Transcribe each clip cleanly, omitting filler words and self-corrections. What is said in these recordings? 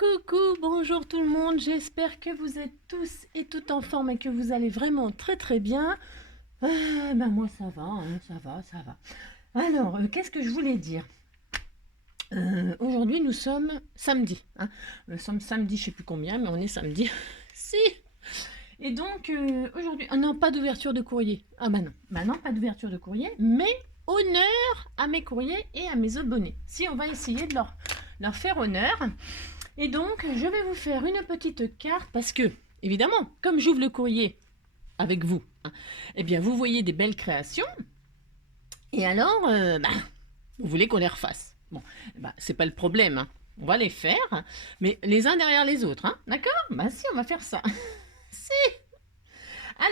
Coucou, bonjour tout le monde, j'espère que vous êtes tous et toutes en forme et que vous allez vraiment très bien. Moi ça va, hein, ça va. Alors, qu'est-ce que je voulais dire? Aujourd'hui nous sommes samedi, hein. Nous sommes samedi, je sais plus combien, mais on est samedi. Si. Et donc aujourd'hui, non, pas d'ouverture de courrier. Bah non, pas d'ouverture de courrier, mais honneur à mes courriers et à mes abonnés. Si, on va essayer de leur faire honneur. Et donc, je vais vous faire une petite carte parce que, évidemment, comme j'ouvre le courrier avec vous, hein, eh bien, vous voyez des belles créations. Et alors, vous voulez qu'on les refasse. Bon, c'est pas le problème, hein. On va les faire, mais les uns derrière les autres, hein. D'accord? Si, on va faire ça. Si.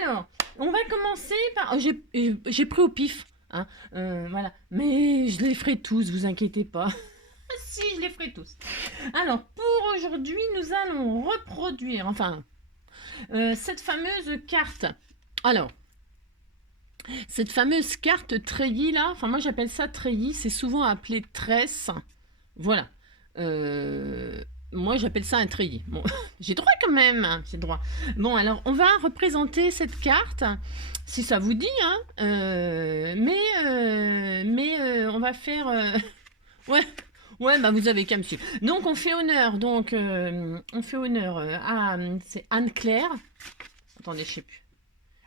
Alors, on va commencer par... J'ai pris au pif, hein. Voilà. Mais je les ferai tous, vous inquiétez pas. Si, je les ferai tous. Alors, pour aujourd'hui, nous allons reproduire, cette fameuse carte. Alors, cette fameuse carte treillis là, moi j'appelle ça treillis, c'est souvent appelé tresse. Voilà. Moi j'appelle ça un treillis. Bon, j'ai droit quand même, hein, j'ai droit. Bon, alors on va représenter cette carte, si ça vous dit, hein. On va faire... Ouais. Ouais, vous avez qu'à me suivre. Donc, on fait honneur, à... C'est Anne-Claire. Attendez, je sais plus.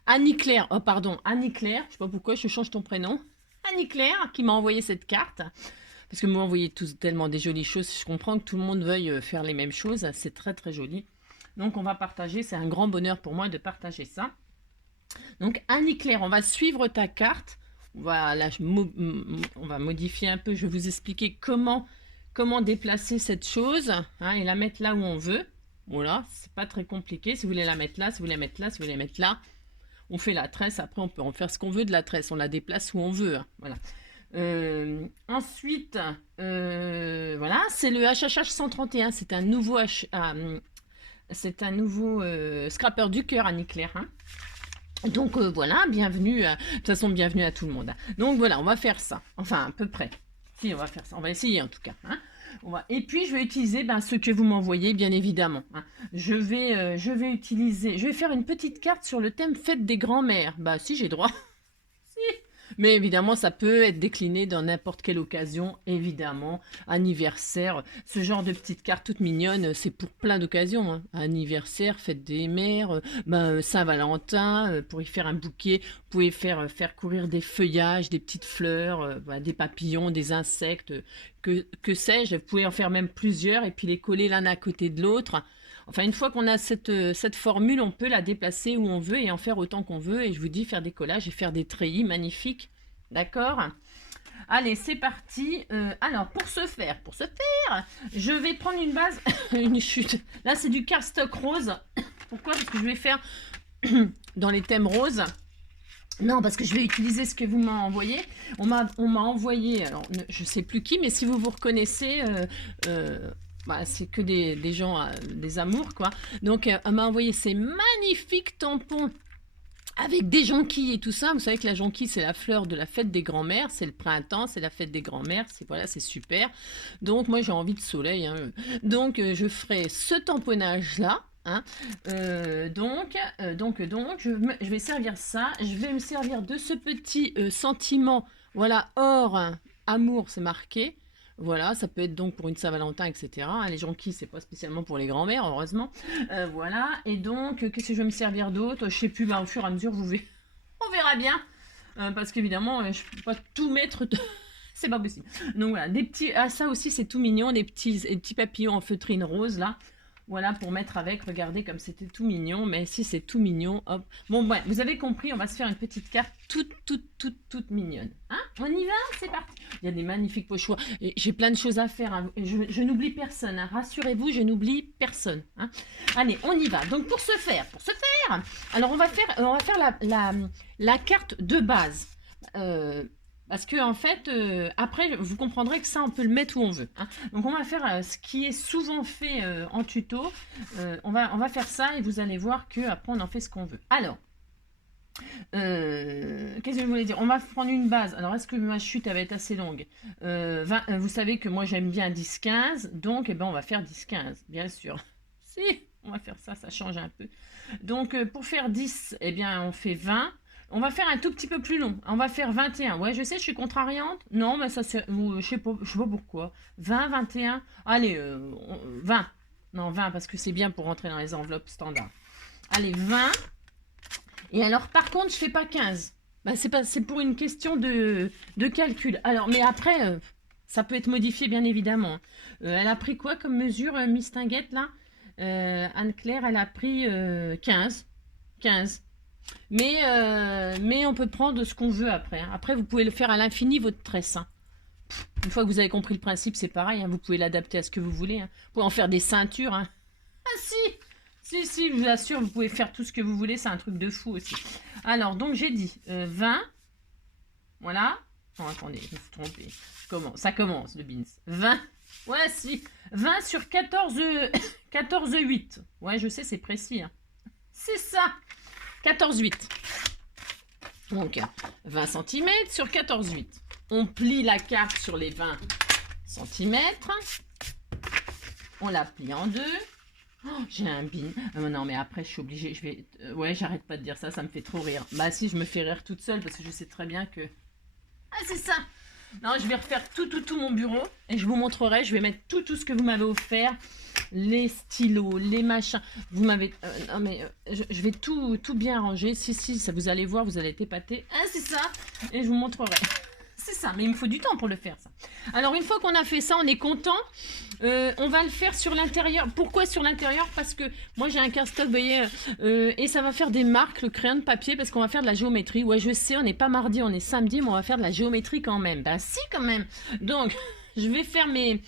Annie-Claire, oh pardon, Annie-Claire. Je sais pas pourquoi je change ton prénom. Annie-Claire, qui m'a envoyé cette carte. Parce que vous m'envoyez tous tellement des jolies choses. Je comprends que tout le monde veuille faire les mêmes choses. C'est très joli. Donc, on va partager. C'est un grand bonheur pour moi de partager ça. Donc, Annie-Claire, on va suivre ta carte. On va modifier un peu. Je vais vous expliquer comment déplacer cette chose, hein, et la mettre là où on veut. Voilà, c'est pas très compliqué. Si vous voulez la mettre là, si vous voulez la mettre là, si vous voulez la mettre là, on fait la tresse. Après, on peut en faire ce qu'on veut de la tresse. On la déplace où on veut, hein. Voilà. Ensuite, voilà, c'est le HHH 131. C'est un nouveau scrapper du cœur, Annie-Claire, hein. Donc voilà, bienvenue. De toute façon, bienvenue à tout le monde, hein. Donc voilà, on va faire ça. Enfin, à peu près. Si, on va faire ça. On va essayer en tout cas, hein. Et puis, je vais utiliser ce que vous m'envoyez, bien évidemment, hein. Je vais faire une petite carte sur le thème fête des grands-mères. Si, j'ai droit. Si. Mais évidemment, ça peut être décliné dans n'importe quelle occasion, évidemment. Anniversaire, ce genre de petites cartes toutes mignonnes, c'est pour plein d'occasions, hein. Anniversaire, fête des mères, Saint-Valentin, pour y faire un bouquet, vous pouvez faire courir des feuillages, des petites fleurs, des papillons, des insectes, que sais-je. Vous pouvez en faire même plusieurs et puis les coller l'un à côté de l'autre. Enfin, une fois qu'on a cette formule, on peut la déplacer où on veut et en faire autant qu'on veut. Et je vous dis, faire des collages et faire des treillis magnifiques. D'accord? Allez, c'est parti. Alors, pour ce faire, je vais prendre une base, une chute. Là, c'est du cardstock rose. Pourquoi? Parce que je vais faire dans les thèmes roses. Non, parce que je vais utiliser ce que vous m'avez envoyé. On m'a envoyé, alors je sais plus qui, mais si vous reconnaissez... c'est que des gens, des amours, quoi. Donc, elle m'a envoyé ces magnifiques tampons avec des jonquilles et tout ça. Vous savez que la jonquille, c'est la fleur de la fête des grands-mères. C'est le printemps, c'est la fête des grands-mères. Voilà, c'est super. Donc, moi, j'ai envie de soleil, hein. Donc, je ferai ce tamponnage-là, hein. Je vais servir ça. Je vais me servir de ce petit sentiment. Voilà, or, amour, c'est marqué. Voilà, ça peut être donc pour une Saint-Valentin, etc. Les jonquilles, c'est pas spécialement pour les grands-mères, heureusement. Voilà, et donc, qu'est-ce que je vais me servir d'autre? Je sais plus, au fur et à mesure, on verra bien. Parce qu'évidemment, je peux pas tout mettre... C'est pas possible. Donc voilà, des petits... Ah, ça aussi, c'est tout mignon, des petits papillons en feutrine rose, là. Voilà, pour mettre avec, regardez comme c'était tout mignon, mais si c'est tout mignon, hop. Bon, vous avez compris, on va se faire une petite carte toute mignonne. Hein? On y va? C'est parti. Il y a des magnifiques pochoirs. J'ai plein de choses à faire, hein. Je n'oublie personne, hein. Rassurez-vous, je n'oublie personne, hein. Allez, on y va. Donc, pour ce faire, alors on va faire la carte de base. Parce que en fait, après, vous comprendrez que ça, on peut le mettre où on veut, hein. Donc, on va faire ce qui est souvent fait en tuto. On va faire ça et vous allez voir qu'après, on en fait ce qu'on veut. Alors, Qu'est-ce que je voulais dire? On va prendre une base. Alors, est-ce que ma chute elle va être assez longue? Vous savez que moi, j'aime bien 10-15. Donc, eh ben, on va faire 10-15, bien sûr. Si, on va faire ça, ça change un peu. Donc, pour faire 10, eh bien, on fait 20. On va faire un tout petit peu plus long. On va faire 21. Ouais, je sais, je suis contrariante. Non, mais ça, c'est... je sais pas pourquoi. 20, 21. Allez, 20. Non, 20, parce que c'est bien pour rentrer dans les enveloppes standards. Allez, 20. Et alors, par contre, je fais pas 15. Bah, c'est pour une question de calcul. Alors, mais après, ça peut être modifié, bien évidemment. Elle a pris quoi comme mesure, Miss Tinguette, là? Anne-Claire, elle a pris 15. 15. Mais on peut prendre ce qu'on veut après, hein. Après, vous pouvez le faire à l'infini, votre tresse, hein. Une fois que vous avez compris le principe, c'est pareil, hein. Vous pouvez l'adapter à ce que vous voulez, hein. Vous pouvez en faire des ceintures, hein. Ah si! Si, je vous assure, vous pouvez faire tout ce que vous voulez, c'est un truc de fou aussi. Alors, donc j'ai dit 20. Voilà. Non, attendez, je me suis trompée. Ça commence, le beans. 20. Ouais, si. 20 sur 14, 14,8. Ouais, je sais, c'est précis, hein. C'est ça. 14,8. Donc, 20 cm sur 14,8. On plie la carte sur les 20 cm. On la plie en deux. Oh, j'ai un bin. Non, mais après, je suis obligée. Je vais. Ouais, j'arrête pas de dire ça, ça me fait trop rire. Bah, si, je me fais rire toute seule parce que je sais très bien que. Ah, c'est ça! Non, je vais refaire tout mon bureau et je vous montrerai. Je vais mettre tout ce que vous m'avez offert. Les stylos, les machins. Vous m'avez. Non, mais je vais tout bien ranger. Si, ça vous allez voir, vous allez être épatés. Ah, c'est ça! Et je vous montrerai. C'est ça, mais il me faut du temps pour le faire, ça. Alors, une fois qu'on a fait ça, on est content. On va le faire sur l'intérieur. Pourquoi sur l'intérieur? Parce que moi, j'ai un casse-tête, vous voyez, et ça va faire des marques, le crayon de papier, parce qu'on va faire de la géométrie. Ouais, je sais, on n'est pas mardi, on est samedi, mais on va faire de la géométrie quand même. Ben si, quand même. Donc, je vais faire mes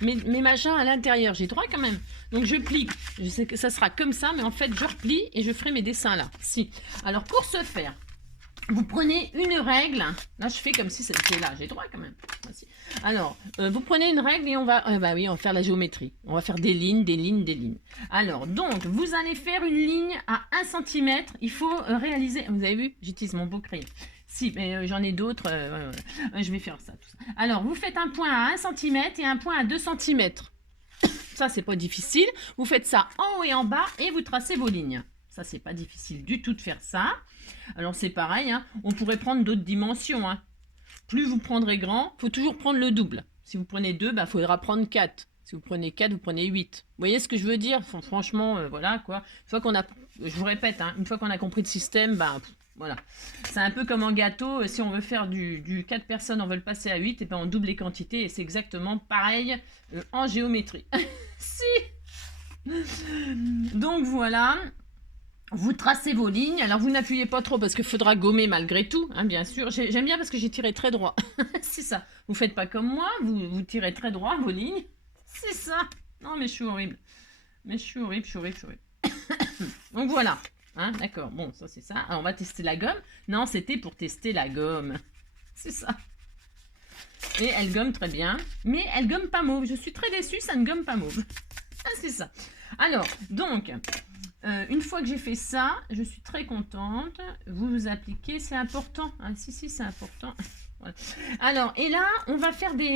mes machins à l'intérieur. J'ai droit quand même. Donc, je plie. Je sais que ça sera comme ça, mais en fait, je replie et je ferai mes dessins là. Si. Alors, pour ce faire... Vous prenez une règle. Là, je fais comme si c'était là. J'ai droit quand même. Alors, vous prenez une règle et on va... bah oui, on va faire la géométrie. On va faire des lignes, des lignes, des lignes. Alors, donc, vous allez faire une ligne à 1 cm. Il faut réaliser... Vous avez vu? J'utilise mon beau crayon. Si, mais j'en ai d'autres. Je vais faire ça, tout ça. Alors, vous faites un point à 1 cm et un point à 2 cm. Ça, c'est pas difficile. Vous faites ça en haut et en bas et vous tracez vos lignes. Ça, c'est pas difficile du tout de faire ça. Alors, c'est pareil, hein. On pourrait prendre d'autres dimensions, hein. Plus vous prendrez grand, il faut toujours prendre le double. Si vous prenez 2, il faudra prendre 4. Si vous prenez 4, vous prenez 8. Vous voyez ce que je veux dire? Franchement, voilà, quoi. Une fois qu'on a... Je vous répète, hein, une fois qu'on a compris le système, voilà. C'est un peu comme en gâteau. Si on veut faire du 4 personnes, on veut le passer à 8, et ben on double les quantités. Et c'est exactement pareil en géométrie. Si! Donc, voilà. Vous tracez vos lignes. Alors, vous n'appuyez pas trop parce qu'il faudra gommer malgré tout, hein, bien sûr. J'aime bien parce que j'ai tiré très droit. C'est ça. Vous faites pas comme moi. Vous tirez très droit vos lignes. C'est ça. Non, mais je suis horrible. Mais je suis horrible. Donc, voilà. Hein, d'accord. Bon, ça, c'est ça. Alors, on va tester la gomme. Non, c'était pour tester la gomme. C'est ça. Et elle gomme très bien. Mais elle gomme pas mauve. Je suis très déçue, ça ne gomme pas mauve. Ah, c'est ça. Alors, donc... une fois que j'ai fait ça, je suis très contente. Vous appliquez, c'est important. Ah, si, c'est important. Voilà. Alors, et là, on va faire des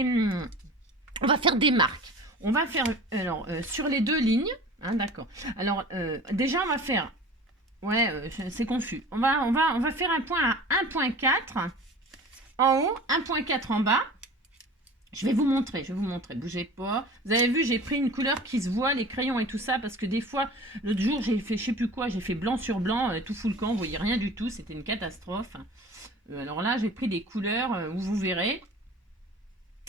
marques. On va faire, alors, sur les deux lignes. Hein, d'accord. Alors, déjà, on va faire... Ouais, c'est confus. On va faire un point à 1.4 en haut, 1.4 en bas. Je vais vous montrer, bougez pas. Vous avez vu, j'ai pris une couleur qui se voit, les crayons et tout ça, parce que des fois, l'autre jour, j'ai fait, je sais plus quoi, j'ai fait blanc sur blanc, tout fout le camp, vous voyez rien du tout, c'était une catastrophe. Alors là, j'ai pris des couleurs où vous verrez.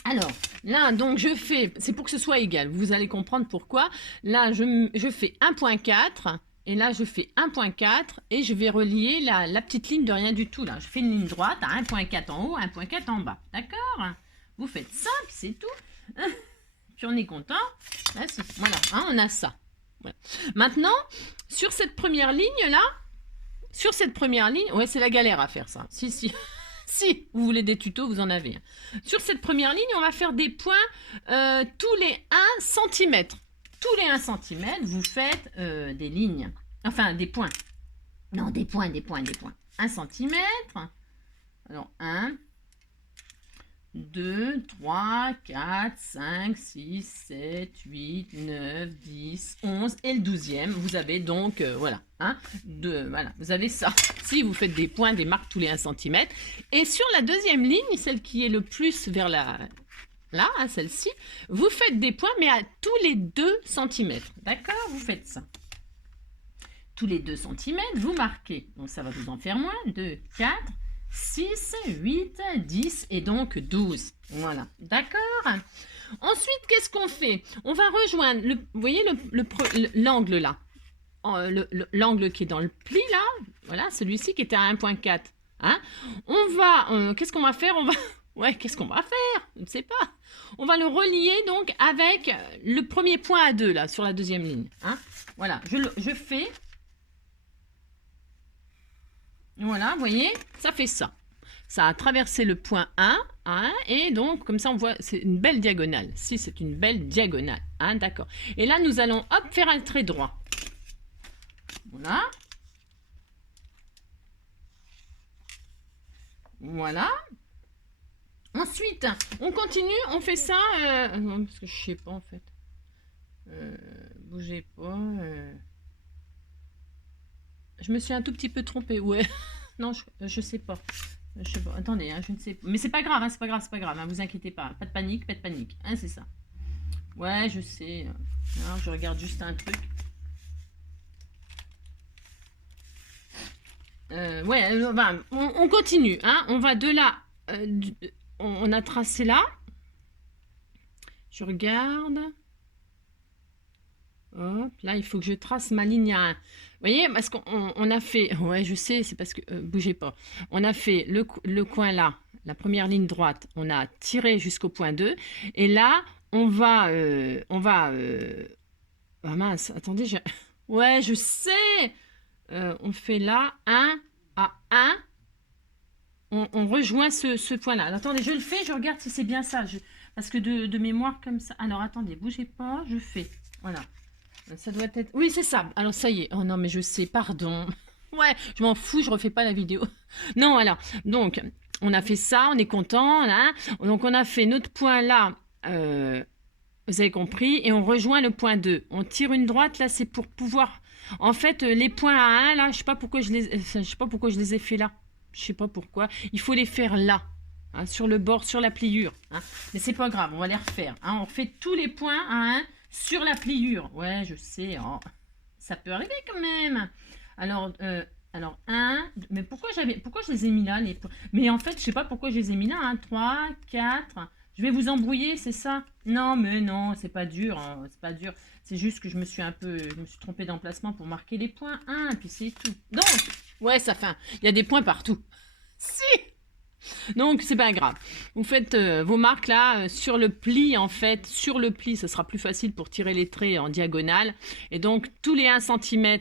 Alors, là, donc, je fais, c'est pour que ce soit égal, vous allez comprendre pourquoi. Là, je fais 1.4, et là, je fais 1.4, et je vais relier la petite ligne de rien du tout, là. Je fais une ligne droite à 1.4 en haut, 1.4 en bas, d'accord ? Vous faites ça, puis c'est tout. Puis on est content. Là, voilà, hein, on a ça. Voilà. Maintenant, sur cette première ligne-là, ouais, c'est la galère à faire ça. Si, si vous voulez des tutos, vous en avez. Sur cette première ligne, on va faire des points tous les 1 cm. Tous les 1 cm, vous faites des lignes. Enfin, des points. Non, des points. 1 centimètre. Alors, 1, 2, 3, 4, 5, 6, 7, 8, 9, 10, 11 et le 12e. Vous avez donc, voilà, voilà, vous avez ça. Si vous faites des points, des marques tous les 1 cm. Et sur la deuxième ligne, celle qui est le plus vers là, celle-ci, vous faites des points, mais à tous les 2 cm. D'accord? Vous faites ça. Tous les 2 cm, vous marquez. Donc, ça va vous en faire moins. 2, 4, 6, 8, 10 et donc 12. Voilà, d'accord. Ensuite, qu'est-ce qu'on fait? On va rejoindre, vous voyez l'angle là, l'angle qui est dans le pli là, voilà, celui-ci qui était à 1,4. Hein? On va, qu'est-ce qu'on va faire? Qu'est-ce qu'on va faire? Je ne sais pas. On va le relier donc avec le premier point à 2 là, sur la deuxième ligne. Hein? Voilà, je fais... Voilà, vous voyez, ça fait ça. Ça a traversé le point 1, et donc, comme ça, on voit, c'est une belle diagonale. Si, c'est une belle diagonale. Hein, d'accord. Et là, nous allons, hop, faire un trait droit. Voilà. Voilà. Ensuite, on continue, on fait ça... non, parce que je sais pas, en fait. Bougez pas... Je me suis un tout petit peu trompée, ouais. Non, je sais pas. Je sais pas. Attendez, je ne sais pas. Mais c'est pas grave, c'est pas grave, vous inquiétez pas. Pas de panique, c'est ça. Ouais, je sais. Non, je regarde juste un truc. On continue, hein. On va de là. On a tracé là. Je regarde. Hop, là, il faut que je trace ma ligne à 1. Vous voyez, parce qu'on a fait... Ouais, je sais, c'est parce que... bougez pas. On a fait le coin là, la première ligne droite. On a tiré jusqu'au point 2. Et là, on va... Ah mince, attendez, ouais, je sais. On fait là, 1 à 1. On rejoint ce point-là. Attendez, je le fais, je regarde si c'est bien ça. Parce que de mémoire comme ça... Alors, attendez, bougez pas, je fais. Voilà. Ça doit être... Oui, c'est ça. Alors, ça y est. Oh non, mais je sais, pardon. Ouais, je m'en fous, je refais pas la vidéo. Non, alors, donc, on a fait ça, on est content. Hein. Donc, on a fait notre point là, vous avez compris, et on rejoint le point 2. On tire une droite, là, c'est pour pouvoir... En fait, les points à 1, là, je sais pas pourquoi je les ai fait là. Je sais pas pourquoi. Il faut les faire là. Hein, sur le bord, sur la pliure. Hein. Mais c'est pas grave, on va les refaire. Hein. On fait tous les points à 1 sur la pliure. Ouais, je sais. Oh, ça peut arriver quand même. Alors 1. Mais pourquoi je les ai mis là les points? Mais en fait, je sais pas pourquoi je les ai mis là. 1, 3, 4. Je vais vous embrouiller, c'est ça? Non, mais non, c'est pas dur. Hein, c'est pas dur. C'est juste que je me suis trompée d'emplacement pour marquer les points. 1, puis c'est tout. Donc, ouais, ça fait. Il y a des points partout. Si! Donc, c'est pas grave. Vous faites vos marques là sur le pli, en fait. Sur le pli, ce sera plus facile pour tirer les traits en diagonale. Et donc, tous les 1 cm,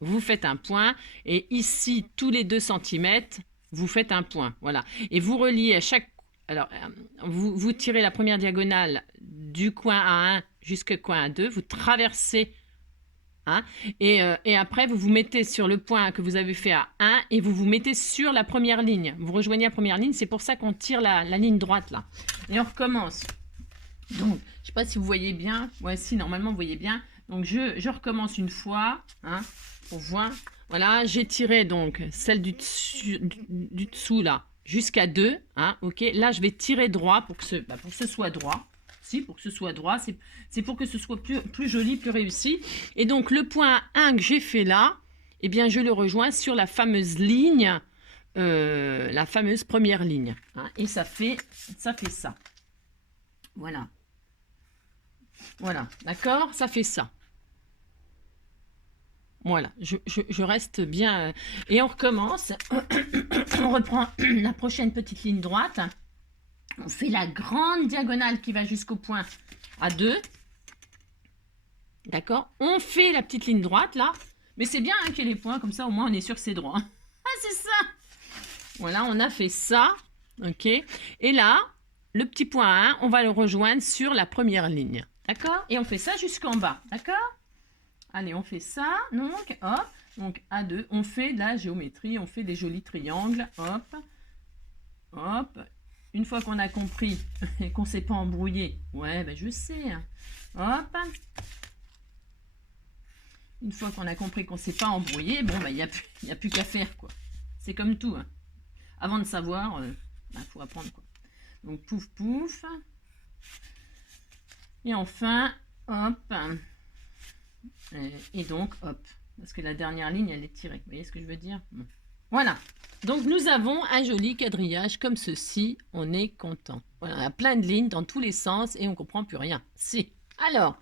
vous faites un point. Et ici, tous les 2 cm, vous faites un point. Voilà. Et vous reliez à chaque... Alors, vous tirez la première diagonale du coin à 1 jusqu'au coin à 2. Vous traversez... Hein, et après, vous vous mettez sur le point que vous avez fait à 1 et vous vous mettez sur la première ligne. Vous rejoignez la première ligne, c'est pour ça qu'on tire la ligne droite là. Et on recommence. Donc, je ne sais pas si vous voyez bien. Ouais, si, normalement, vous voyez bien. Donc, je recommence une fois. Hein, pour voir. Voilà, j'ai tiré donc celle du dessous là jusqu'à 2. Hein, ok, là, je vais tirer droit pour que ce soit droit. Pour que ce soit droit, c'est pour que ce soit plus joli, plus réussi. Et donc, le point 1 que j'ai fait là, eh bien, je le rejoins sur la fameuse ligne, la fameuse première ligne. Hein, et ça fait ça. Voilà. Voilà, d'accord? Ça fait ça. Voilà, je reste bien. Et on recommence. On reprend la prochaine petite ligne droite. On fait la grande diagonale qui va jusqu'au point à 2. D'accord? On fait la petite ligne droite, là. Mais c'est bien hein, qu'il y ait les points, comme ça, au moins, on est sûr que c'est droit. Ah, c'est ça! Voilà, on a fait ça. OK? Et là, le petit point 1, on va le rejoindre sur la première ligne. D'accord? Et on fait ça jusqu'en bas. D'accord? Allez, on fait ça. Donc, hop. Donc A2, on fait de la géométrie, on fait des jolis triangles. Hop, hop. Une fois qu'on a compris et qu'on ne s'est pas embrouillé, ouais, ben je sais. Hein. Hop. Une fois qu'on a compris qu'on ne s'est pas embrouillé, bon, ben, il n'y a plus qu'à faire, quoi. C'est comme tout. Hein. Avant de savoir, faut apprendre, quoi. Donc, pouf, pouf. Et enfin, hop. Et donc, hop. Parce que la dernière ligne, elle est tirée. Vous voyez ce que je veux dire? Bon. Voilà. Donc, nous avons un joli quadrillage comme ceci. On est content. Voilà, on a plein de lignes dans tous les sens et on ne comprend plus rien. Si. Alors,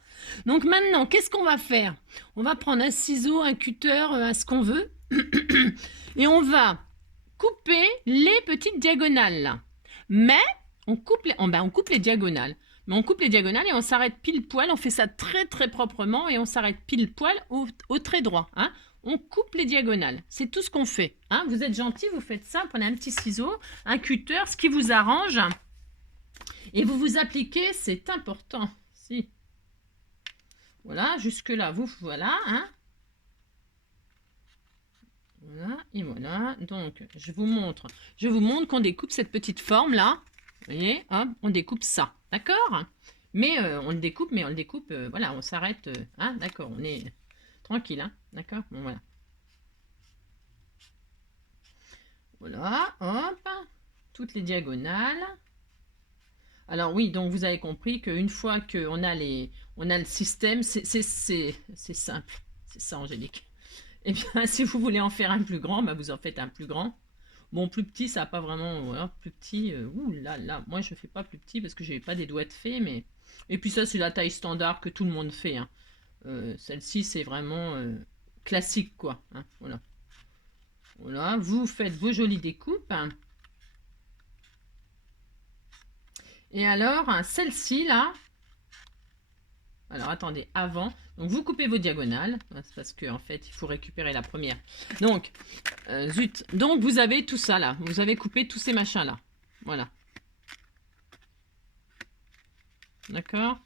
donc maintenant, qu'est-ce qu'on va faire? On va prendre un ciseau, un cutter, ce qu'on veut. Et on va couper les petites diagonales là. Mais, on coupe les diagonales. Mais on coupe les diagonales et on s'arrête pile poil. On fait ça très très proprement et on s'arrête pile poil au trait droit. Hein. On coupe les diagonales. C'est tout ce qu'on fait. Hein. Vous êtes gentil, vous faites ça. Prenez un petit ciseau, un cutter, ce qui vous arrange. Et vous vous appliquez, c'est important. Si. Voilà, jusque là, voilà. Hein. Voilà, et voilà. Donc, je vous montre qu'on découpe cette petite forme là. Vous voyez, hop, on découpe ça, d'accord? Mais on le découpe, voilà, on s'arrête, hein, d'accord, on est tranquille, hein, d'accord? Bon, voilà. Voilà, hop, toutes les diagonales. Alors oui, donc vous avez compris qu'une fois qu'on a le système, c'est simple, c'est ça, Angélique. Et bien, si vous voulez en faire un plus grand, bah, vous en faites un plus grand. Bon, plus petit, ça n'a pas vraiment... Voilà, plus petit, ouh là là, moi je ne fais pas plus petit parce que je n'ai pas des doigts de fée, mais... Et puis ça, c'est la taille standard que tout le monde fait. Hein. Celle-ci, c'est vraiment classique, quoi. Hein, voilà. Voilà, vous faites vos jolies découpes. Hein. Et alors, hein, celle-ci, là... Alors, attendez, avant... Donc, vous coupez vos diagonales. C'est parce qu'en fait, il faut récupérer la première. Donc, zut. Donc, vous avez tout ça, là. Vous avez coupé tous ces machins-là. Voilà. D'accord?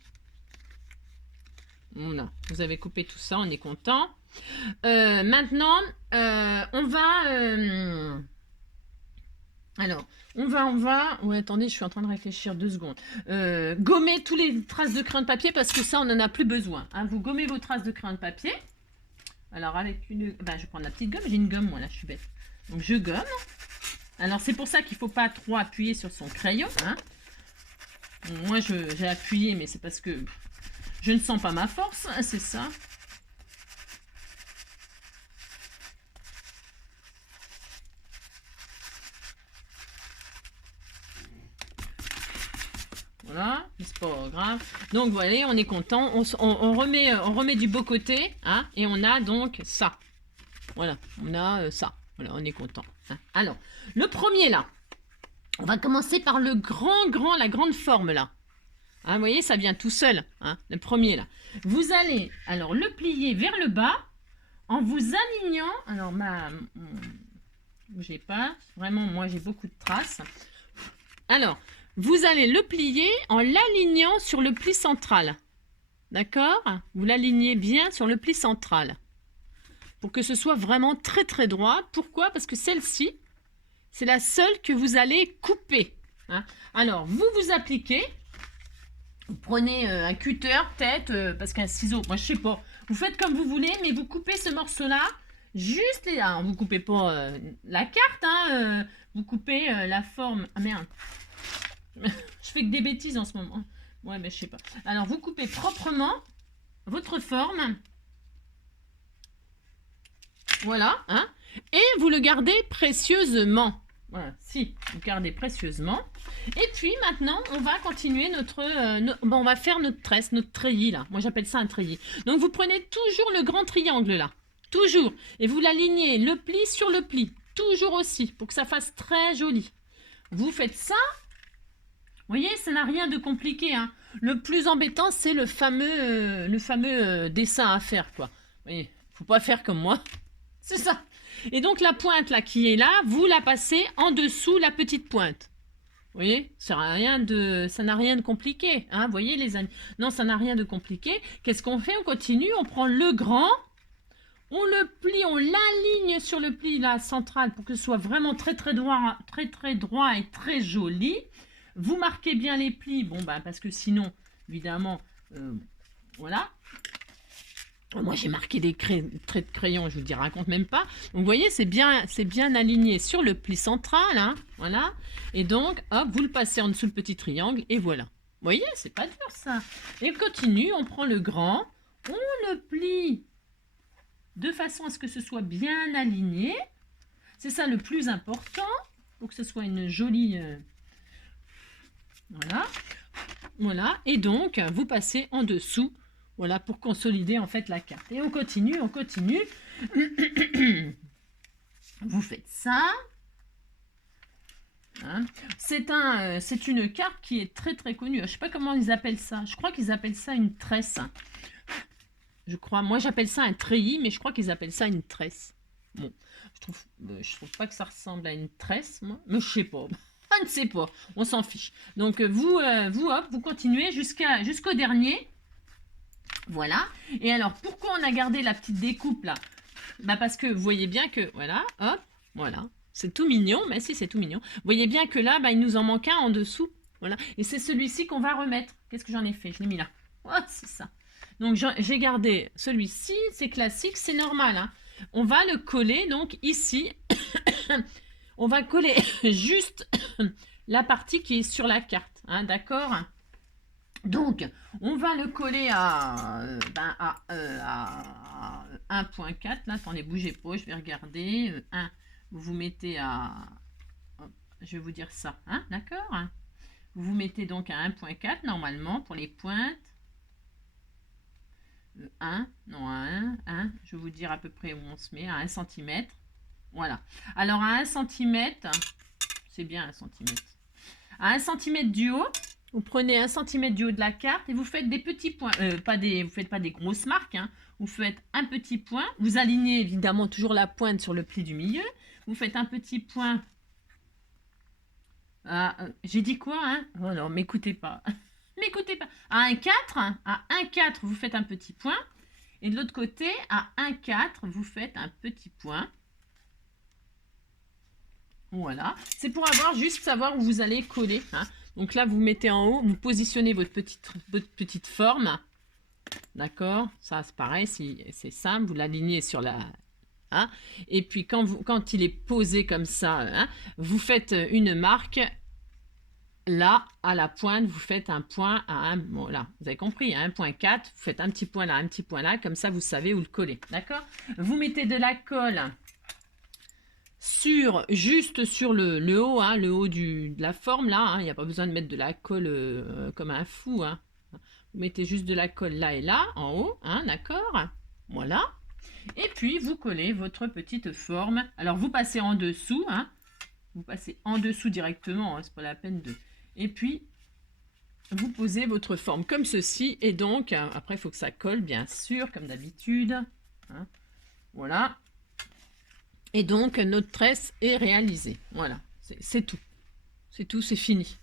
Voilà. Vous avez coupé tout ça, on est content. Maintenant, on va... Alors, on va... Oui, attendez, je suis en train de réfléchir 2 secondes. Gommer tous les traces de crayon de papier parce que ça, on n'en a plus besoin. Hein. Vous gommez vos traces de crayon de papier. Alors, avec une... Ben, je vais prendre la petite gomme. J'ai une gomme, moi, là, je suis bête. Donc, je gomme. Alors, c'est pour ça qu'il ne faut pas trop appuyer sur son crayon. Hein. Bon, moi, j'ai appuyé, mais c'est parce que je ne sens pas ma force. Hein, c'est ça. Voilà, c'est pas grave. Donc voilà, on est content. On remet du beau côté, hein, et on a donc ça. Voilà, on a ça. Voilà, on est content. Hein. Alors, le premier là, on va commencer par la grande forme là. Hein, vous voyez, ça vient tout seul. Hein, le premier là. Vous allez alors le plier vers le bas en vous alignant. Alors bougez pas. Vraiment, moi j'ai beaucoup de traces. Alors. Vous allez le plier en l'alignant sur le pli central. D'accord? Vous l'alignez bien sur le pli central. Pour que ce soit vraiment très très droit. Pourquoi? Parce que celle-ci, c'est la seule que vous allez couper. Hein? Alors, vous appliquez. Vous prenez un cutter, peut-être, parce qu'un ciseau, moi je sais pas. Vous faites comme vous voulez, mais vous coupez ce morceau-là. Juste là. Vous coupez pas la carte. Hein, vous coupez la forme. Ah merde. Je fais que des bêtises en ce moment. Ouais, mais je sais pas. Alors, vous coupez proprement votre forme. Voilà. Hein, et vous le gardez précieusement. Voilà. Si, vous gardez précieusement. Et puis, maintenant, on va continuer on va faire notre tresse, notre treillis, là. Moi, j'appelle ça un treillis. Donc, vous prenez toujours le grand triangle, là. Toujours. Et vous l'alignez, le pli sur le pli. Toujours aussi, pour que ça fasse très joli. Vous faites ça. Vous voyez, ça n'a rien de compliqué. Hein. Le plus embêtant, c'est le fameux dessin à faire, quoi. Vous voyez, faut pas faire comme moi. C'est ça. Et donc, la pointe là qui est là, vous la passez en dessous la petite pointe. Vous voyez, ça n'a rien de compliqué. Hein. Vous voyez, les amis. Non, ça n'a rien de compliqué. Qu'est-ce qu'on fait? On continue, on prend le grand, On le plie, on l'aligne sur le pli là, central pour que ce soit vraiment très droit, très droit et très joli. Vous marquez bien les plis, bon ben parce que sinon, évidemment, voilà. Moi j'ai marqué des traits de crayon, je vous dis, raconte même pas. Donc vous voyez, c'est bien aligné sur le pli central, hein, voilà. Et donc, hop, vous le passez en dessous le petit triangle et voilà. Vous voyez, c'est pas dur ça. Et on continue, on prend le grand, on le plie de façon à ce que ce soit bien aligné. C'est ça le plus important, pour que ce soit une jolie... voilà. Voilà. Et donc, vous passez en dessous, voilà, pour consolider en fait la carte. Et on continue, on continue. Vous faites ça. Hein. C'est une carte qui est très connue. Je ne sais pas comment ils appellent ça. Je crois qu'ils appellent ça une tresse. Je crois. Moi, j'appelle ça un treillis, mais je crois qu'ils appellent ça une tresse. Bon, je trouve pas que ça ressemble à une tresse, moi. Mais je sais pas. Je ne sais pas. On s'en fiche. Donc, hop, vous continuez jusqu'au dernier. Voilà. Et alors, pourquoi on a gardé la petite découpe là? Bah parce que vous voyez bien que, voilà, hop, voilà. C'est tout mignon, mais si, c'est tout mignon. Vous voyez bien que là, bah, il nous en manque un en dessous. Voilà. Et c'est celui-ci qu'on va remettre. Qu'est-ce que j'en ai fait? Je l'ai mis là. Oh, c'est ça. Donc, j'ai gardé celui-ci. C'est classique, c'est normal. Hein. On va le coller, donc, ici. On va coller juste la partie qui est sur la carte. Hein, d'accord? Donc, on va le coller à 1.4. Là, attendez, bougez pas, je vais regarder. 1, vous vous mettez à... je vais vous dire ça, hein, d'accord? Vous vous mettez donc à 1.4 normalement pour les pointes. 1, non, à 1, je vais vous dire à peu près où on se met, à 1 cm. Voilà. Alors, à 1 cm, c'est bien 1 cm. À 1 cm du haut, vous prenez 1 cm du haut de la carte et vous faites des petits points. Vous ne faites pas des grosses marques. Hein. Vous faites un petit point. Vous alignez évidemment toujours la pointe sur le pli du milieu. Vous faites un petit point. J'ai dit quoi hein? Oh non, m'écoutez pas. M'écoutez pas. À 1,4, à 1,4, vous faites un petit point. Et de l'autre côté, à 1,4, vous faites un petit point. Voilà. C'est pour savoir où vous allez coller. Hein. Donc là, vous mettez en haut, vous positionnez votre petite forme. D'accord? Ça, c'est pareil, c'est simple. Vous l'alignez sur la... Hein. Et puis, quand il est posé comme ça, hein, vous faites une marque. Là, à la pointe, vous faites un point à 1... Bon, là, vous avez compris, à 1.4. Vous faites un petit point là, un petit point là. Comme ça, vous savez où le coller. D'accord? Vous mettez de la colle... juste sur le haut, hein, le haut de la forme là, hein, il n'y a pas besoin de mettre de la colle comme un fou. Hein. Vous mettez juste de la colle là et là, en haut, hein, d'accord? Voilà. Et puis vous collez votre petite forme. Alors vous passez en dessous, hein, vous passez en dessous directement, hein, c'est pas la peine de... Et puis vous posez votre forme comme ceci. Et donc, après il faut que ça colle bien sûr, comme d'habitude. Hein. Voilà. Et donc, notre tresse est réalisée. Voilà, c'est tout. C'est tout, c'est fini.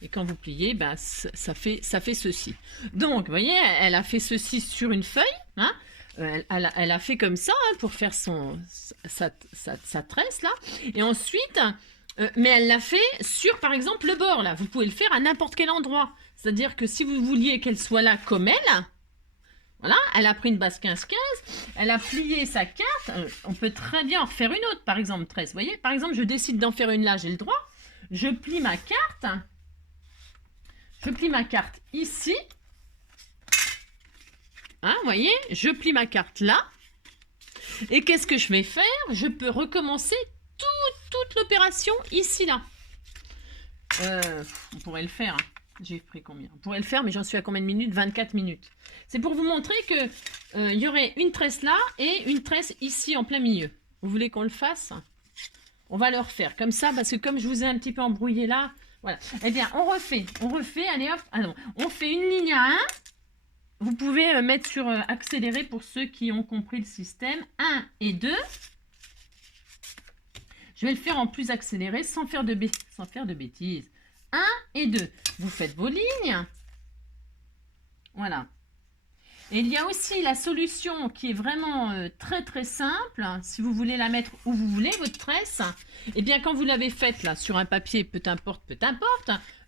Et quand vous pliez, ben, ça fait ceci. Donc, vous voyez, elle a fait ceci sur une feuille. Hein. Elle a fait comme ça hein, pour faire sa tresse, là. Et ensuite, mais elle l'a fait sur, par exemple, le bord, là. Vous pouvez le faire à n'importe quel endroit. C'est-à-dire que si vous vouliez qu'elle soit là comme elle... Voilà, elle a pris une base 15-15, elle a plié sa carte, on peut très bien en refaire une autre, par exemple 13, vous voyez, par exemple, je décide d'en faire une là, j'ai le droit, je plie ma carte ici, hein, vous voyez, je plie ma carte là, et qu'est-ce que je vais faire? Je peux recommencer toute l'opération ici, là. On pourrait le faire, hein. J'ai pris combien? On pourrait le faire, mais j'en suis à combien de minutes? 24 minutes. C'est pour vous montrer que y aurait une tresse là et une tresse ici en plein milieu. Vous voulez qu'on le fasse? On va le refaire comme ça, parce que comme je vous ai un petit peu embrouillé là, voilà. Eh bien, on refait, allez hop, alors, on fait une ligne à 1. Vous pouvez mettre sur accéléré pour ceux qui ont compris le système. 1 et 2. Je vais le faire en plus accéléré sans faire de bêtises. 1 et 2. Vous faites vos lignes. Voilà. Et il y a aussi la solution qui est vraiment très très simple. Si vous voulez la mettre où vous voulez, votre tresse, et bien quand vous l'avez faite là sur un papier, peu importe,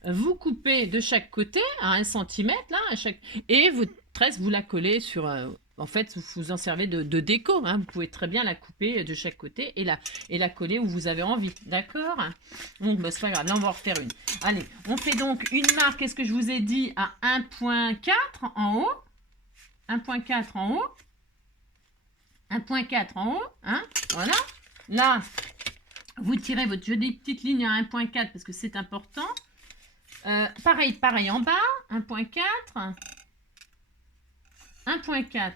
vous coupez de chaque côté à 1 cm là, et votre tresse, vous la collez sur... en fait, vous en servez de déco. Hein. Vous pouvez très bien la couper de chaque côté et la coller où vous avez envie. D'accord? Donc, bah, c'est pas grave. Là, on va en refaire une. Allez, on fait donc une marque, qu'est-ce que je vous ai dit, à 1,4 en haut. 1,4 en haut. 1,4 en haut. Hein, voilà. Là, vous tirez votre jolie petite ligne à 1,4 parce que c'est important. Pareil en bas. 1,4. 1,4.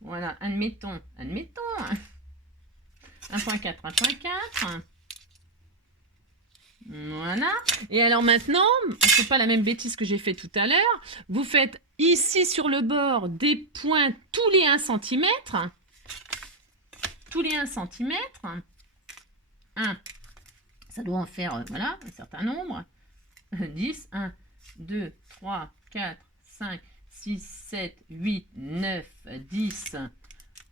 Voilà, admettons. 1,4, 1,4. Voilà. Et alors maintenant, on ne fait pas la même bêtise que j'ai fait tout à l'heure. Vous faites ici sur le bord des points tous les 1 cm. Tous les 1 cm. 1. Ça doit en faire, voilà, un certain nombre. 10. 1, 2, 3, 4, 5, 6, 7, 8, 9, 10,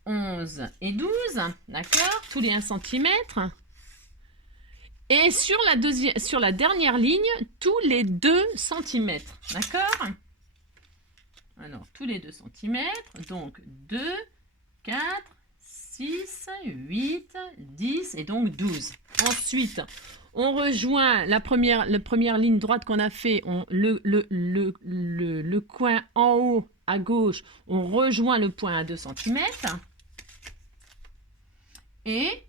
11 et 12. D'accord? Tous les 1 cm. Et sur la dernière ligne, tous les 2 cm. D'accord? Alors, tous les 2 cm. Donc, 2, 4, 6, 8, 10 et donc 12. Ensuite, on rejoint la première ligne droite qu'on a fait. Le coin en haut à gauche, on rejoint le point à 2 cm. Et